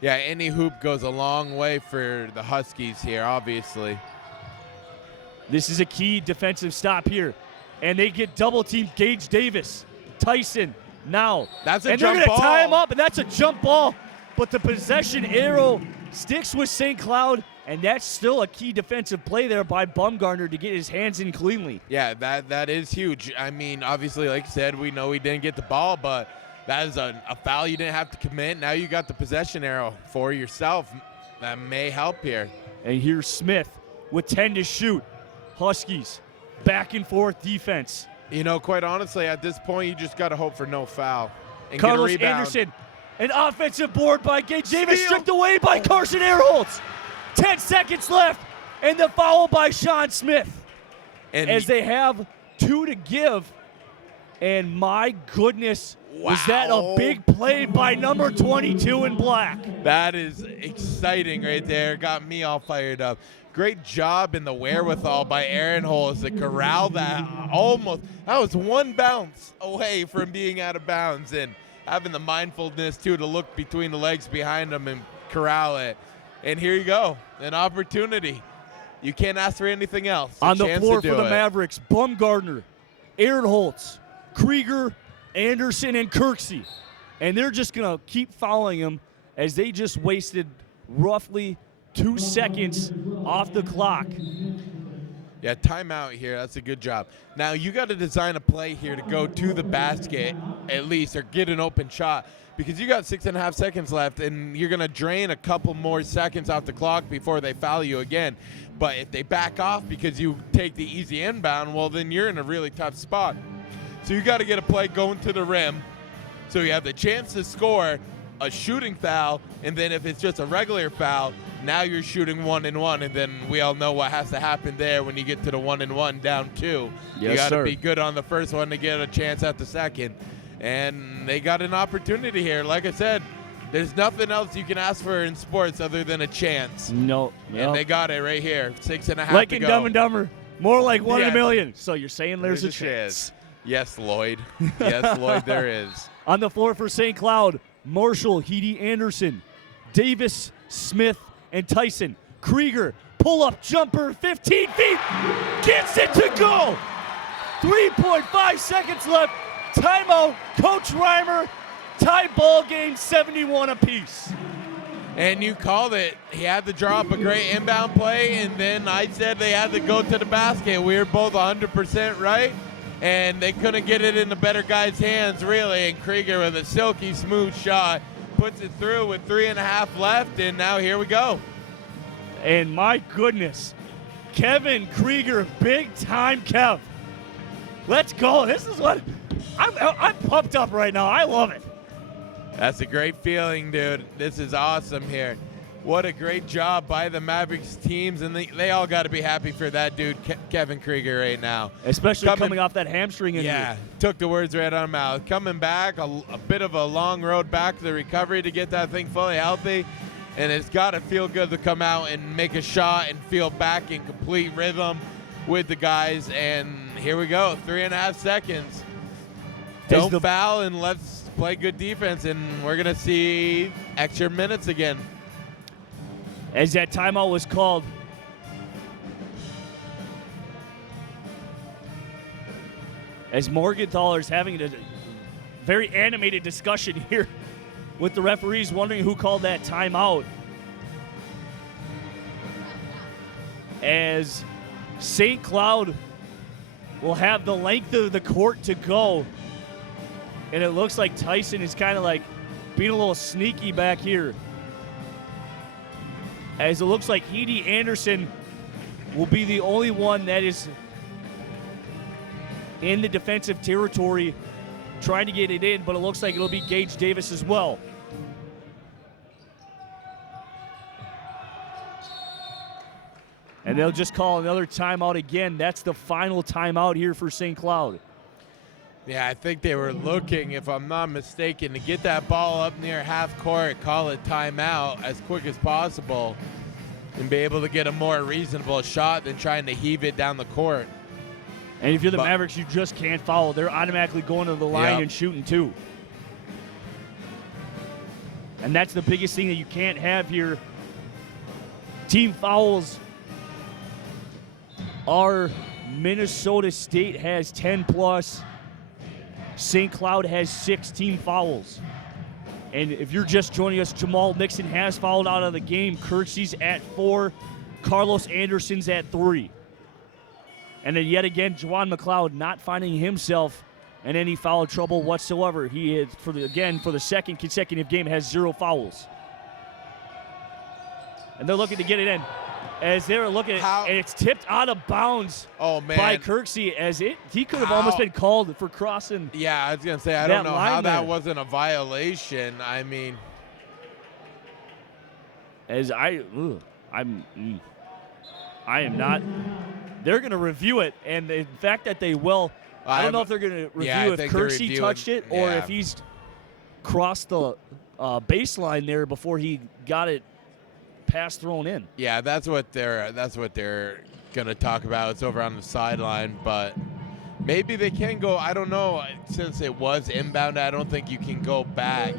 Yeah, any hoop goes a long way for the Huskies here, obviously. This is a key defensive stop here, and they get double teamed. Gage Davis, Tyson now. That's a and jump they're ball. Gonna tie him up, and that's a jump ball. But the possession arrow sticks with St. Cloud, and that's still a key defensive play there by Bumgarner to get his hands in cleanly. Yeah, that is huge. I mean, obviously, like I said, we know he didn't get the ball, but that is a foul you didn't have to commit. Now you got the possession arrow for yourself. That may help here. And here's Smith with 10 to shoot. Huskies, back and forth defense. You know, quite honestly, at this point, you just got to hope for no foul. And Carlos get a rebound. Anderson, an offensive board by Gage Davis, Steal. stripped away by Carson Airholtz. 10 seconds left, and the foul by Sean Smith. And as they have 2 to give, and my goodness, was that a big play by number 22 in black. That is exciting right there. Got me all fired up. Great job in the wherewithal by Aaron Holtz to corral that almost. That was one bounce away from being out of bounds, and having the mindfulness, too, to look between the legs behind him and corral it. And here you go, an opportunity. You can't ask for anything else. On the floor for the Mavericks, Bumgarner, Aaron Holtz, Krieger, Anderson, and Kirksey. And they're just going to keep following him as they just wasted roughly 2 seconds off the clock. Yeah, timeout here. That's a good job. Now, you got to design a play here to go to the basket at least, or get an open shot, because you got 6.5 seconds left, and you're going to drain a couple more seconds off the clock before they foul you again. But if they back off because you take the easy inbound, well, then you're in a really tough spot. So you got to get a play going to the rim so you have the chance to score a shooting foul, and then if it's just a regular foul, now you're shooting 1-and-1, and then we all know what has to happen there when you get to the 1-and-1 down 2. Yes, you got to sir. be good on the first one to get a chance at the second. And they got an opportunity here. Like I said, there's nothing else you can ask for in sports other than a chance. No. And they got it right here. 6.5 like to in go. Dumb and Dumber, more like 1 in Yes. a million. So you're saying there's a chance. Yes, Lloyd. Yes, Lloyd, there is. On the floor for St. Cloud, Marshall, Heedy Anderson, Davis, Smith, and Tyson. Krieger, pull-up jumper, 15 feet, gets it to go. 3.5 seconds left. Timeout, Coach Reimer. Tie ball game, 71 apiece. And you called it. He had to draw up a great inbound play, and then I said they had to go to the basket. We were both 100% right, and they couldn't get it in the better guy's hands, really. And Krieger, with a silky smooth shot, puts it through with 3.5 left, and now here we go. And my goodness, Kevin Krieger, big time Kev. Let's go. This is what I'm pumped up right now. I love it. That's a great feeling, dude. This is awesome here. What a great job by the Mavericks teams, and they all got to be happy for that dude, Kevin Krieger, right now. Especially coming off that hamstring injury. Yeah, took the words right out of my mouth. Coming back, a bit of a long road back to the recovery to get that thing fully healthy, and it's got to feel good to come out and make a shot and feel back in complete rhythm with the guys. And here we go, 3.5 seconds. Don't foul, and let's play good defense, and we're going to see extra minutes again. As that timeout was called, as Morgenthaler's having a very animated discussion here with the referees, wondering who called that timeout. As St. Cloud will have the length of the court to go, and it looks like Tyson is kind of like being a little sneaky back here. As it looks like Edie Anderson will be the only one that is in the defensive territory trying to get it in, but it looks like it'll be Gage Davis as well. And they'll just call another timeout again. That's the final timeout here for St. Cloud. Yeah, I think they were looking, if I'm not mistaken, to get that ball up near half court, call it timeout as quick as possible, and be able to get a more reasonable shot than trying to heave it down the court. And if you're the Mavericks, you just can't foul. They're automatically going to the line and shooting too. And that's the biggest thing that you can't have here. Team fouls are Minnesota State has 10 plus. St. Cloud has 16 fouls. And if you're just joining us, Jamal Nixon has fouled out of the game. Kirksey's at 4. Carlos Anderson's at 3. And then yet again, Juwan McLeod not finding himself in any foul trouble whatsoever. He is, for the second consecutive game, has 0 fouls. And they're looking to get it in. As they're looking at it, and it's tipped out of bounds by Kirksey, as he could have almost been called for crossing. Yeah, I was going to say, I don't know how that wasn't a violation. I mean. As I am not. They're going to review it, and the fact that they will, I don't know if they're going to review if Kirksey touched it or if he's crossed the baseline there before he got it pass thrown in. Yeah, that's what they're gonna talk about. It's over on the sideline, but maybe they can go. I don't know. Since it was inbound, I don't think you can go back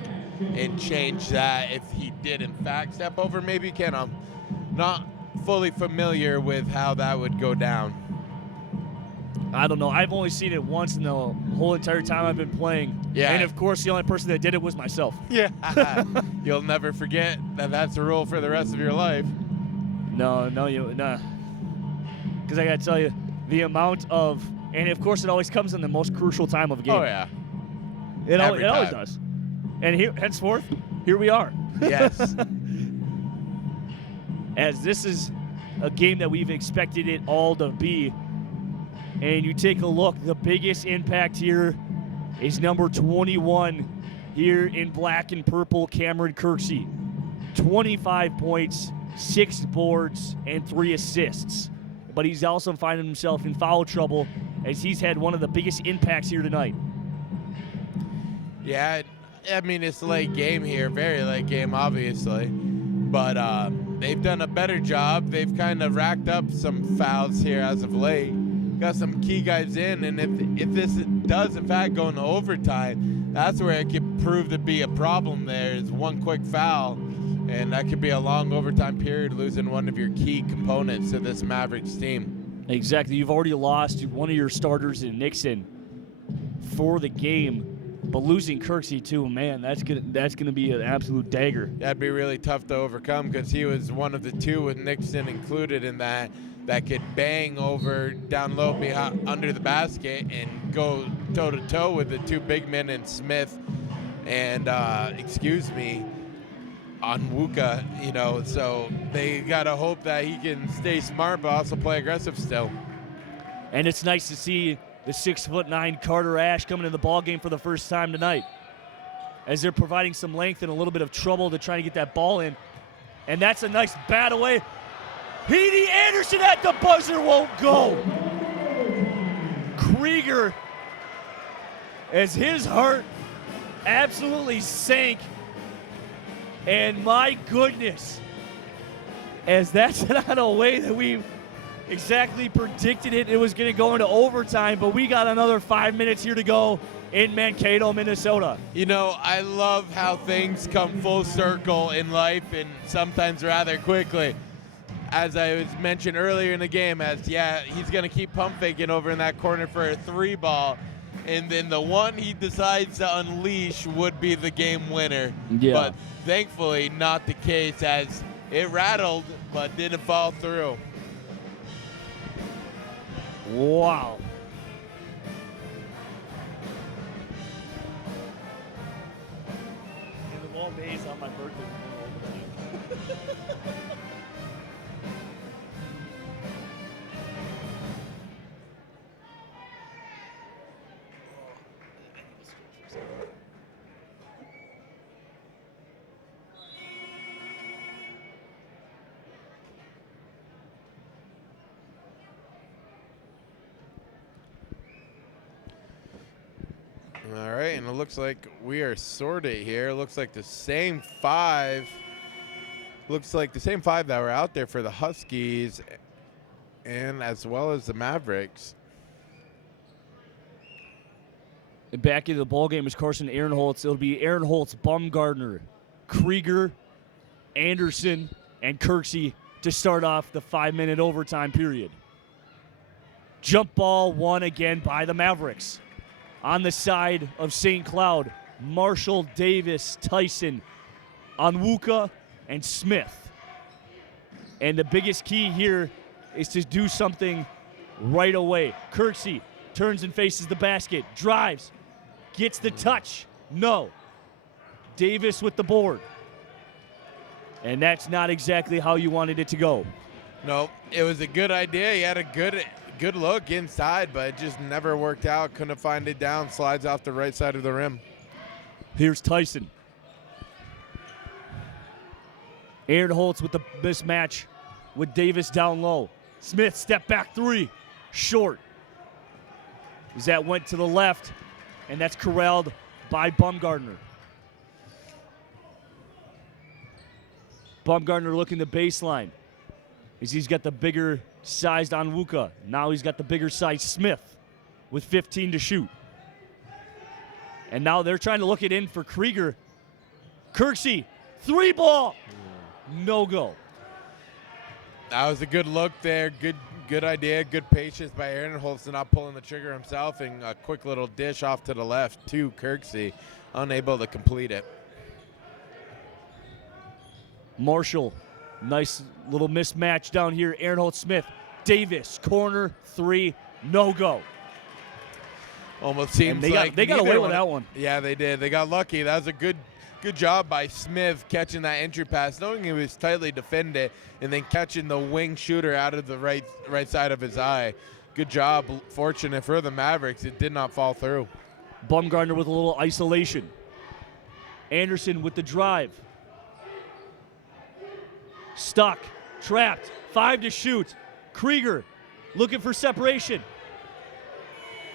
and change that if he did in fact step over. Maybe you can. I'm not fully familiar with how that would go down. I don't know. I've only seen it once in the whole entire time I've been playing. Yeah. And, of course, the only person that did it was myself. Yeah. You'll never forget that that's a rule for the rest of your life. No. Because I got to tell you, the amount of – and, of course, it always comes in the most crucial time of a game. Oh, yeah. It always does. And henceforth, here we are. Yes. As this is a game that we've expected it all to be. And you take a look, the biggest impact here is number 21 here in black and purple, Cameron Kirksey. 25 points, 6 boards, and 3 assists. But he's also finding himself in foul trouble as he's had one of the biggest impacts here tonight. Yeah, I mean, it's late game here, very late game, obviously. But they've done a better job. They've kind of racked up some fouls here as of late. Got some key guys in, and if this does in fact go into overtime, that's where it could prove to be a problem. There is one quick foul, and that could be a long overtime period, losing one of your key components to this Mavericks team. Exactly. You've already lost one of your starters in Nixon for the game, but losing Kirksey too, man, that's gonna be an absolute dagger. That'd be really tough to overcome because he was one of the two with Nixon included in that could bang over down low behind, under the basket and go toe-to-toe with the two big men in Smith and, Onwuka, so they got to hope that he can stay smart but also play aggressive still. And it's nice to see the 6'9" Carter Ashe coming in the ball game for the first time tonight, as they're providing some length and a little bit of trouble to try to get that ball in. And that's a nice bat away. Heaney Anderson at the buzzer won't go. Krieger, as his heart absolutely sank. And my goodness, as that's not a way that we exactly predicted it was going to go into overtime, but we got another 5 minutes here to go in Mankato, Minnesota. I love how things come full circle in life and sometimes rather quickly. As I was mentioned earlier in the game, he's going to keep pump faking over in that corner for a 3-ball, and then the one he decides to unleash would be the game winner. Yeah. But thankfully not the case, as it rattled but didn't fall through. Wow. And the long days on my birthday. All right, and it looks like we are sorted here. It looks like the same five. Looks like the same five that were out there for the Huskies, and as well as the Mavericks. And back into the ball game is Carson Aaronholtz. It'll be Aaronholtz, Bumgardner, Krieger, Anderson, and Kirksey to start off the 5-minute overtime period. Jump ball won again by the Mavericks. On the side of St. Cloud, Marshall, Davis, Tyson, Onwuka, and Smith. And the biggest key here is to do something right away. Kirksey turns and faces the basket, drives, gets the touch. No. Davis with the board. And that's not exactly how you wanted it to go. No, it was a good idea. He had a good look inside, but it just never worked out. Couldn't find it down. Slides off the right side of the rim. Here's Tyson. Aaronholtz with the mismatch with Davis down low. Smith, step back 3. Short. As that went to the left, and that's corralled by Bumgardner. Bumgardner looking the baseline. As he's got the bigger sized Onwuka. Now he's got the bigger sized Smith with 15 to shoot. And now they're trying to look it in for Krieger. Kirksey, 3-ball. No go. That was a good look there. Good idea. Good patience by Aaronholtz not pulling the trigger himself, and a quick little dish off to the left to Kirksey. Unable to complete it. Marshall, nice little mismatch down here. Aaronholtz, Smith, Davis, corner 3, no go. Almost seems they like got away with that one. Yeah, they did. They got lucky. That was a good job by Smith catching that entry pass, knowing he was tightly defended, and then catching the wing shooter out of the right side of his eye. Good job. Fortunate for the Mavericks, it did not fall through. Bumgardner with a little isolation. Anderson with the drive. Stuck, trapped, 5 to shoot. Krieger looking for separation.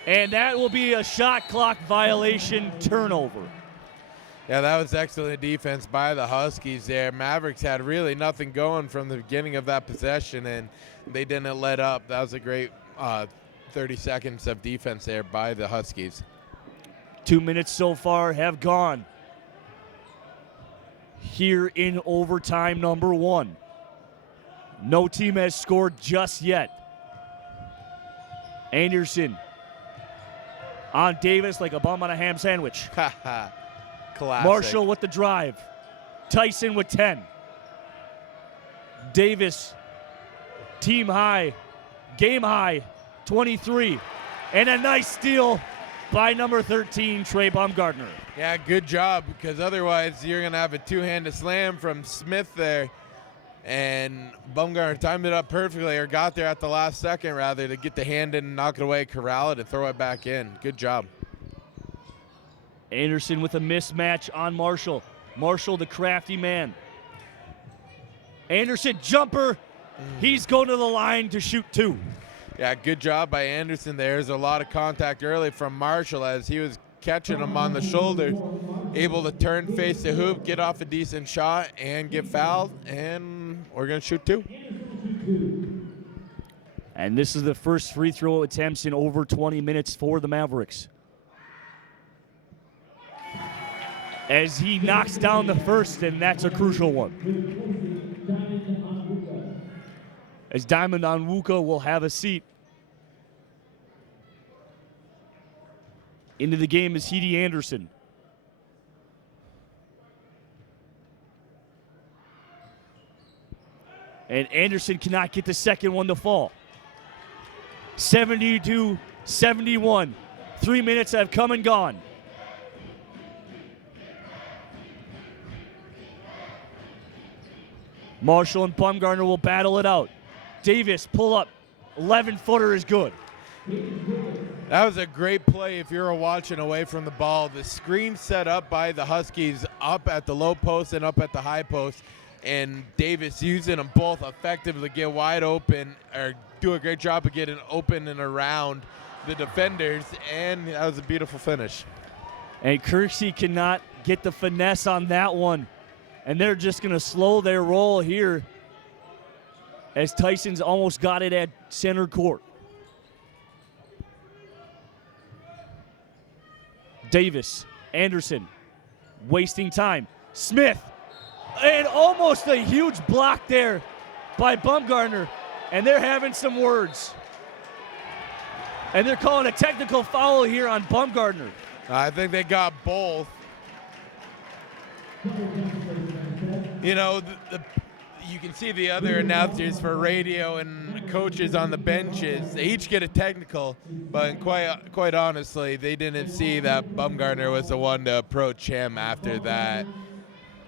And that will be a shot clock violation, turnover. Yeah, that was excellent defense by the Huskies there. Mavericks had really nothing going from the beginning of that possession, and they didn't let up. That was a great 30 seconds of defense there by the Huskies. 2 minutes so far have gone here in overtime number 1. No team has scored just yet. Anderson on Davis like a bum on a ham sandwich. Classic. Marshall with the drive. Tyson with 10. Davis, team high, game high, 23. And a nice steal by number 13, Trey Baumgartner. Yeah, good job, because otherwise you're going to have a two-handed slam from Smith there. And Baumgartner timed it up perfectly, or got there at the last second, rather, to get the hand in and knock it away, corral it, and throw it back in. Good job. Anderson with a mismatch on Marshall. Marshall, the crafty man. Anderson, jumper. He's going to the line to shoot 2. Yeah, good job by Anderson there. There's a lot of contact early from Marshall as he was catching him on the shoulders, able to turn, face the hoop, get off a decent shot, and get fouled, and we're going to shoot 2. And this is the first free throw attempts in over 20 minutes for the Mavericks. As he knocks down the first, and that's a crucial one. As Diamond Onwuka will have a seat. Into the game is Hedy Anderson. And Anderson cannot get the second one to fall. 72-71. 3 minutes have come and gone. Marshall and Baumgartner will battle it out. Davis, pull up. 11-footer is good. That was a great play if you're watching away from the ball. The screen set up by the Huskies up at the low post and up at the high post. And Davis using them both effectively to get wide open, or do a great job of getting open and around the defenders. And that was a beautiful finish. And Kirksey cannot get the finesse on that one. And they're just going to slow their roll here as Tyson's almost got it at center court. Davis, Anderson, wasting time. Smith, and almost a huge block there by Baumgartner. And they're having some words. And they're calling a technical foul here on Baumgartner. I think they got both. You know, you can see the other announcers for radio and coaches on the benches. They each get a technical, but quite honestly, they didn't see that Baumgartner was the one to approach him after that.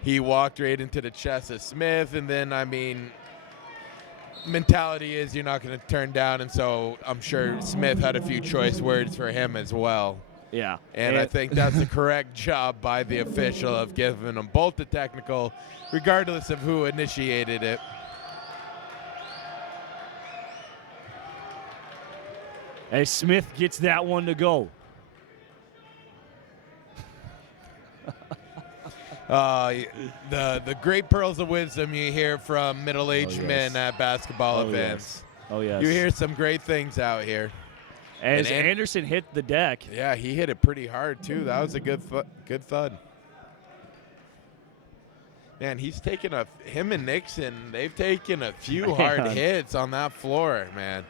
He walked right into the chest of Smith, and then, I mean, mentality is you're not going to turn down, and so I'm sure Smith had a few choice words for him as well. Yeah. And I think that's the correct job by the official of giving them both the technical, regardless of who initiated it. As Smith gets that one to go. The great pearls of wisdom you hear from middle-aged men at basketball events. Yes. Oh, yes. You hear some great things out here. As Anderson hit the deck. Yeah, he hit it pretty hard, too. That was a good thud. Man, he's taken him and Nixon, they've taken a few hard hits on that floor, man.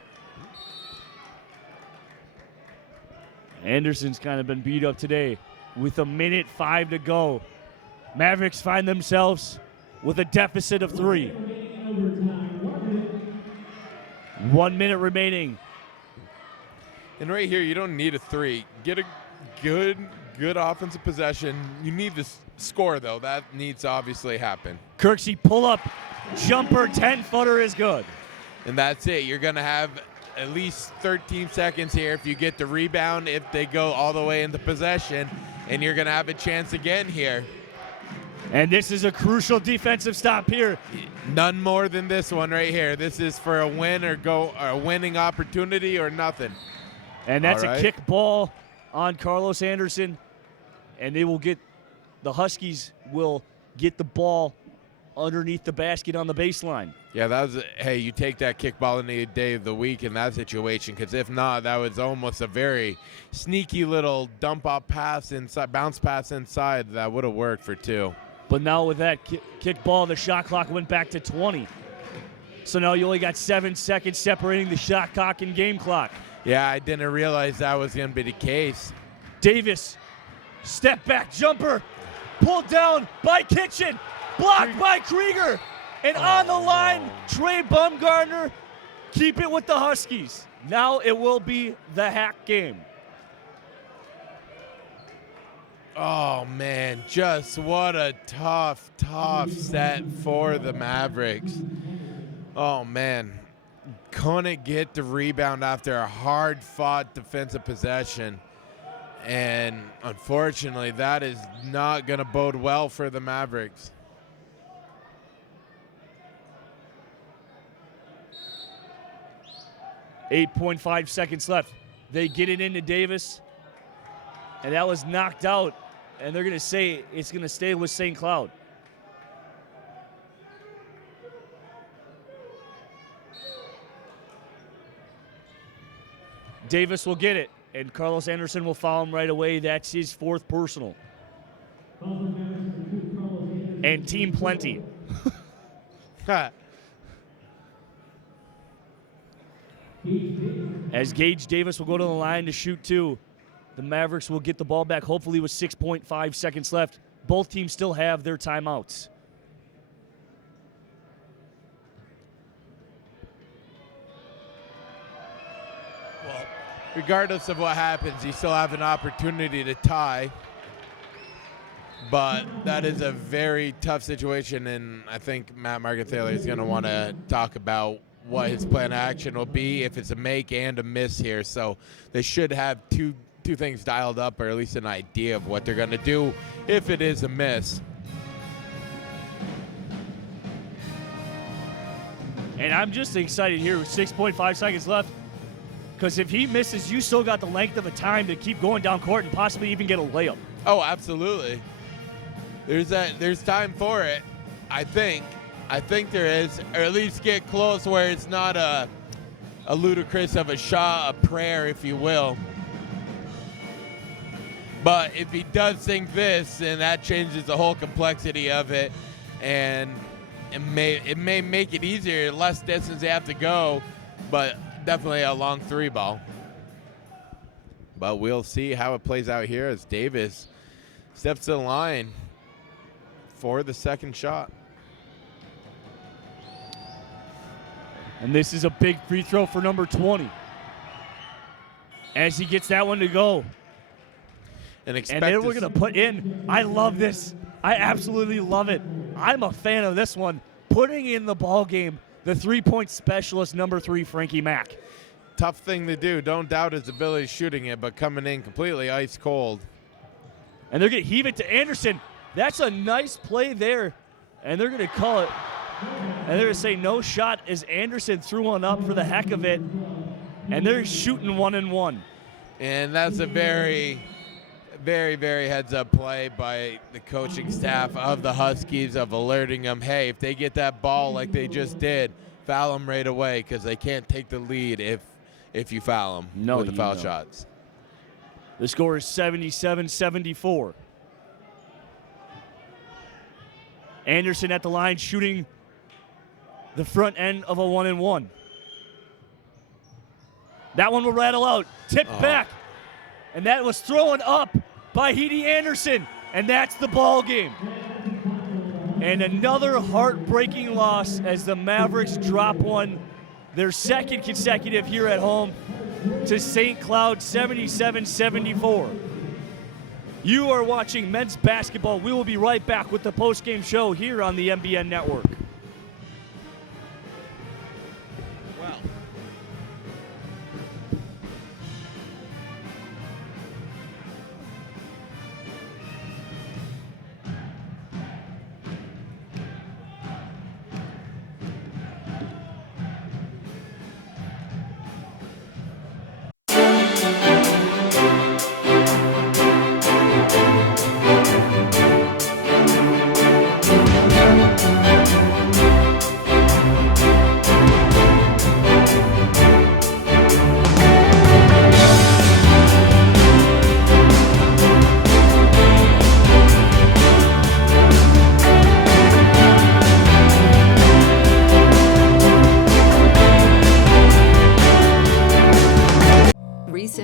Anderson's kind of been beat up today with 1:05 to go. Mavericks find themselves with a deficit of 3. 1 minute remaining. And right here, you don't need a 3. Get a good offensive possession. You need to score, though. That needs to obviously happen. Kirksey pull up, jumper, 10-footer is good. And that's it. You're going to have at least 13 seconds here if you get the rebound, if they go all the way into possession, and you're going to have a chance again here. And this is a crucial defensive stop here. None more than this one right here. This is for a win or a winning opportunity or nothing. And that's a kick ball on Carlos Anderson. And the Huskies will get the ball underneath the basket on the baseline. Yeah, hey, you take that kickball any day of the week in that situation, because if not, that was almost a very sneaky little dump-off pass inside, bounce pass inside that would have worked for 2. But now with that kick ball, the shot clock went back to 20. So now you only got 7 seconds separating the shot clock and game clock. Yeah, I didn't realize that was going to be the case. Davis, step back jumper, pulled down by Kitchen, blocked by Krieger, and on the line, Trey Baumgartner. Keep it with the Huskies. Now it will be the hack game. Oh, man, just what a tough set for the Mavericks. Oh, man. Couldn't get the rebound after a hard-fought defensive possession. And unfortunately, that is not going to bode well for the Mavericks. .5 seconds left. They get it into Davis, and that was knocked out, and they're going to say it's going to stay with St. Cloud. Davis will get it, and Carlos Anderson will foul him right away. That's his 4th personal. And team plenty. As Gage Davis will go to the line to shoot 2. The Mavericks will get the ball back, hopefully with 6.5 seconds left. Both teams still have their timeouts. Well, regardless of what happens, you still have an opportunity to tie. But that is a very tough situation, and I think Matt Markethaler is going to want to talk about what his plan of action will be if it's a make and a miss here. So they should have two things dialed up, or at least an idea of what they're going to do if it is a miss. And I'm just excited here with 6.5 seconds left, because if he misses, you still got the length of a time to keep going down court and possibly even get a layup. Oh, absolutely. There's time for it, I think. I think there is, or at least get close where it's not a ludicrous of a shot, a prayer, if you will. But if he does sink this, then that changes the whole complexity of it, and it may make it easier, less distance they have to go, but definitely a long 3 ball. But we'll see how it plays out here as Davis steps to the line for the second shot. And this is a big free throw for number 20. As he gets that one to go. And then we're going to put in, I love this. I absolutely love it. I'm a fan of this one. Putting in the ball game, the 3-point specialist, number 3, Frankie Mack. Tough thing to do. Don't doubt his ability shooting it, but coming in completely ice cold. And they're going to heave it to Anderson. That's a nice play there. And they're going to call it. And they're going to say no shot as Anderson threw one up for the heck of it. And they're shooting 1-and-1. And that's a very, very, very heads-up play by the coaching staff of the Huskies of alerting them, hey, if they get that ball like they just did, foul them right away because they can't take the lead if you foul them with the foul shots. The score is 77-74. Anderson at the line shooting the front end of a 1-and-1. That one will rattle out. Tipped back. And that was thrown up by Heedy Anderson. And that's the ball game. And another heartbreaking loss as the Mavericks drop one, their second consecutive here at home, to St. Cloud, 77-74. You are watching men's basketball. We will be right back with the postgame show here on the MBN Network.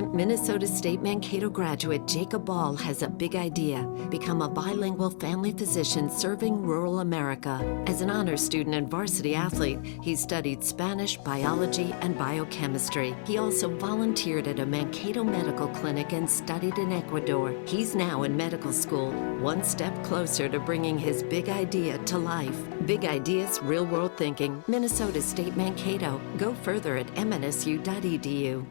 student, Minnesota State Mankato graduate Jacob Ball has a big idea: become a bilingual family physician serving rural America. As an honors student and varsity athlete, he studied Spanish, biology, and biochemistry. He also volunteered at a Mankato medical clinic and studied in Ecuador. He's now in medical school, one step closer to bringing his big idea to life. Big ideas, real world thinking. Minnesota State Mankato. Go further at mnsu.edu.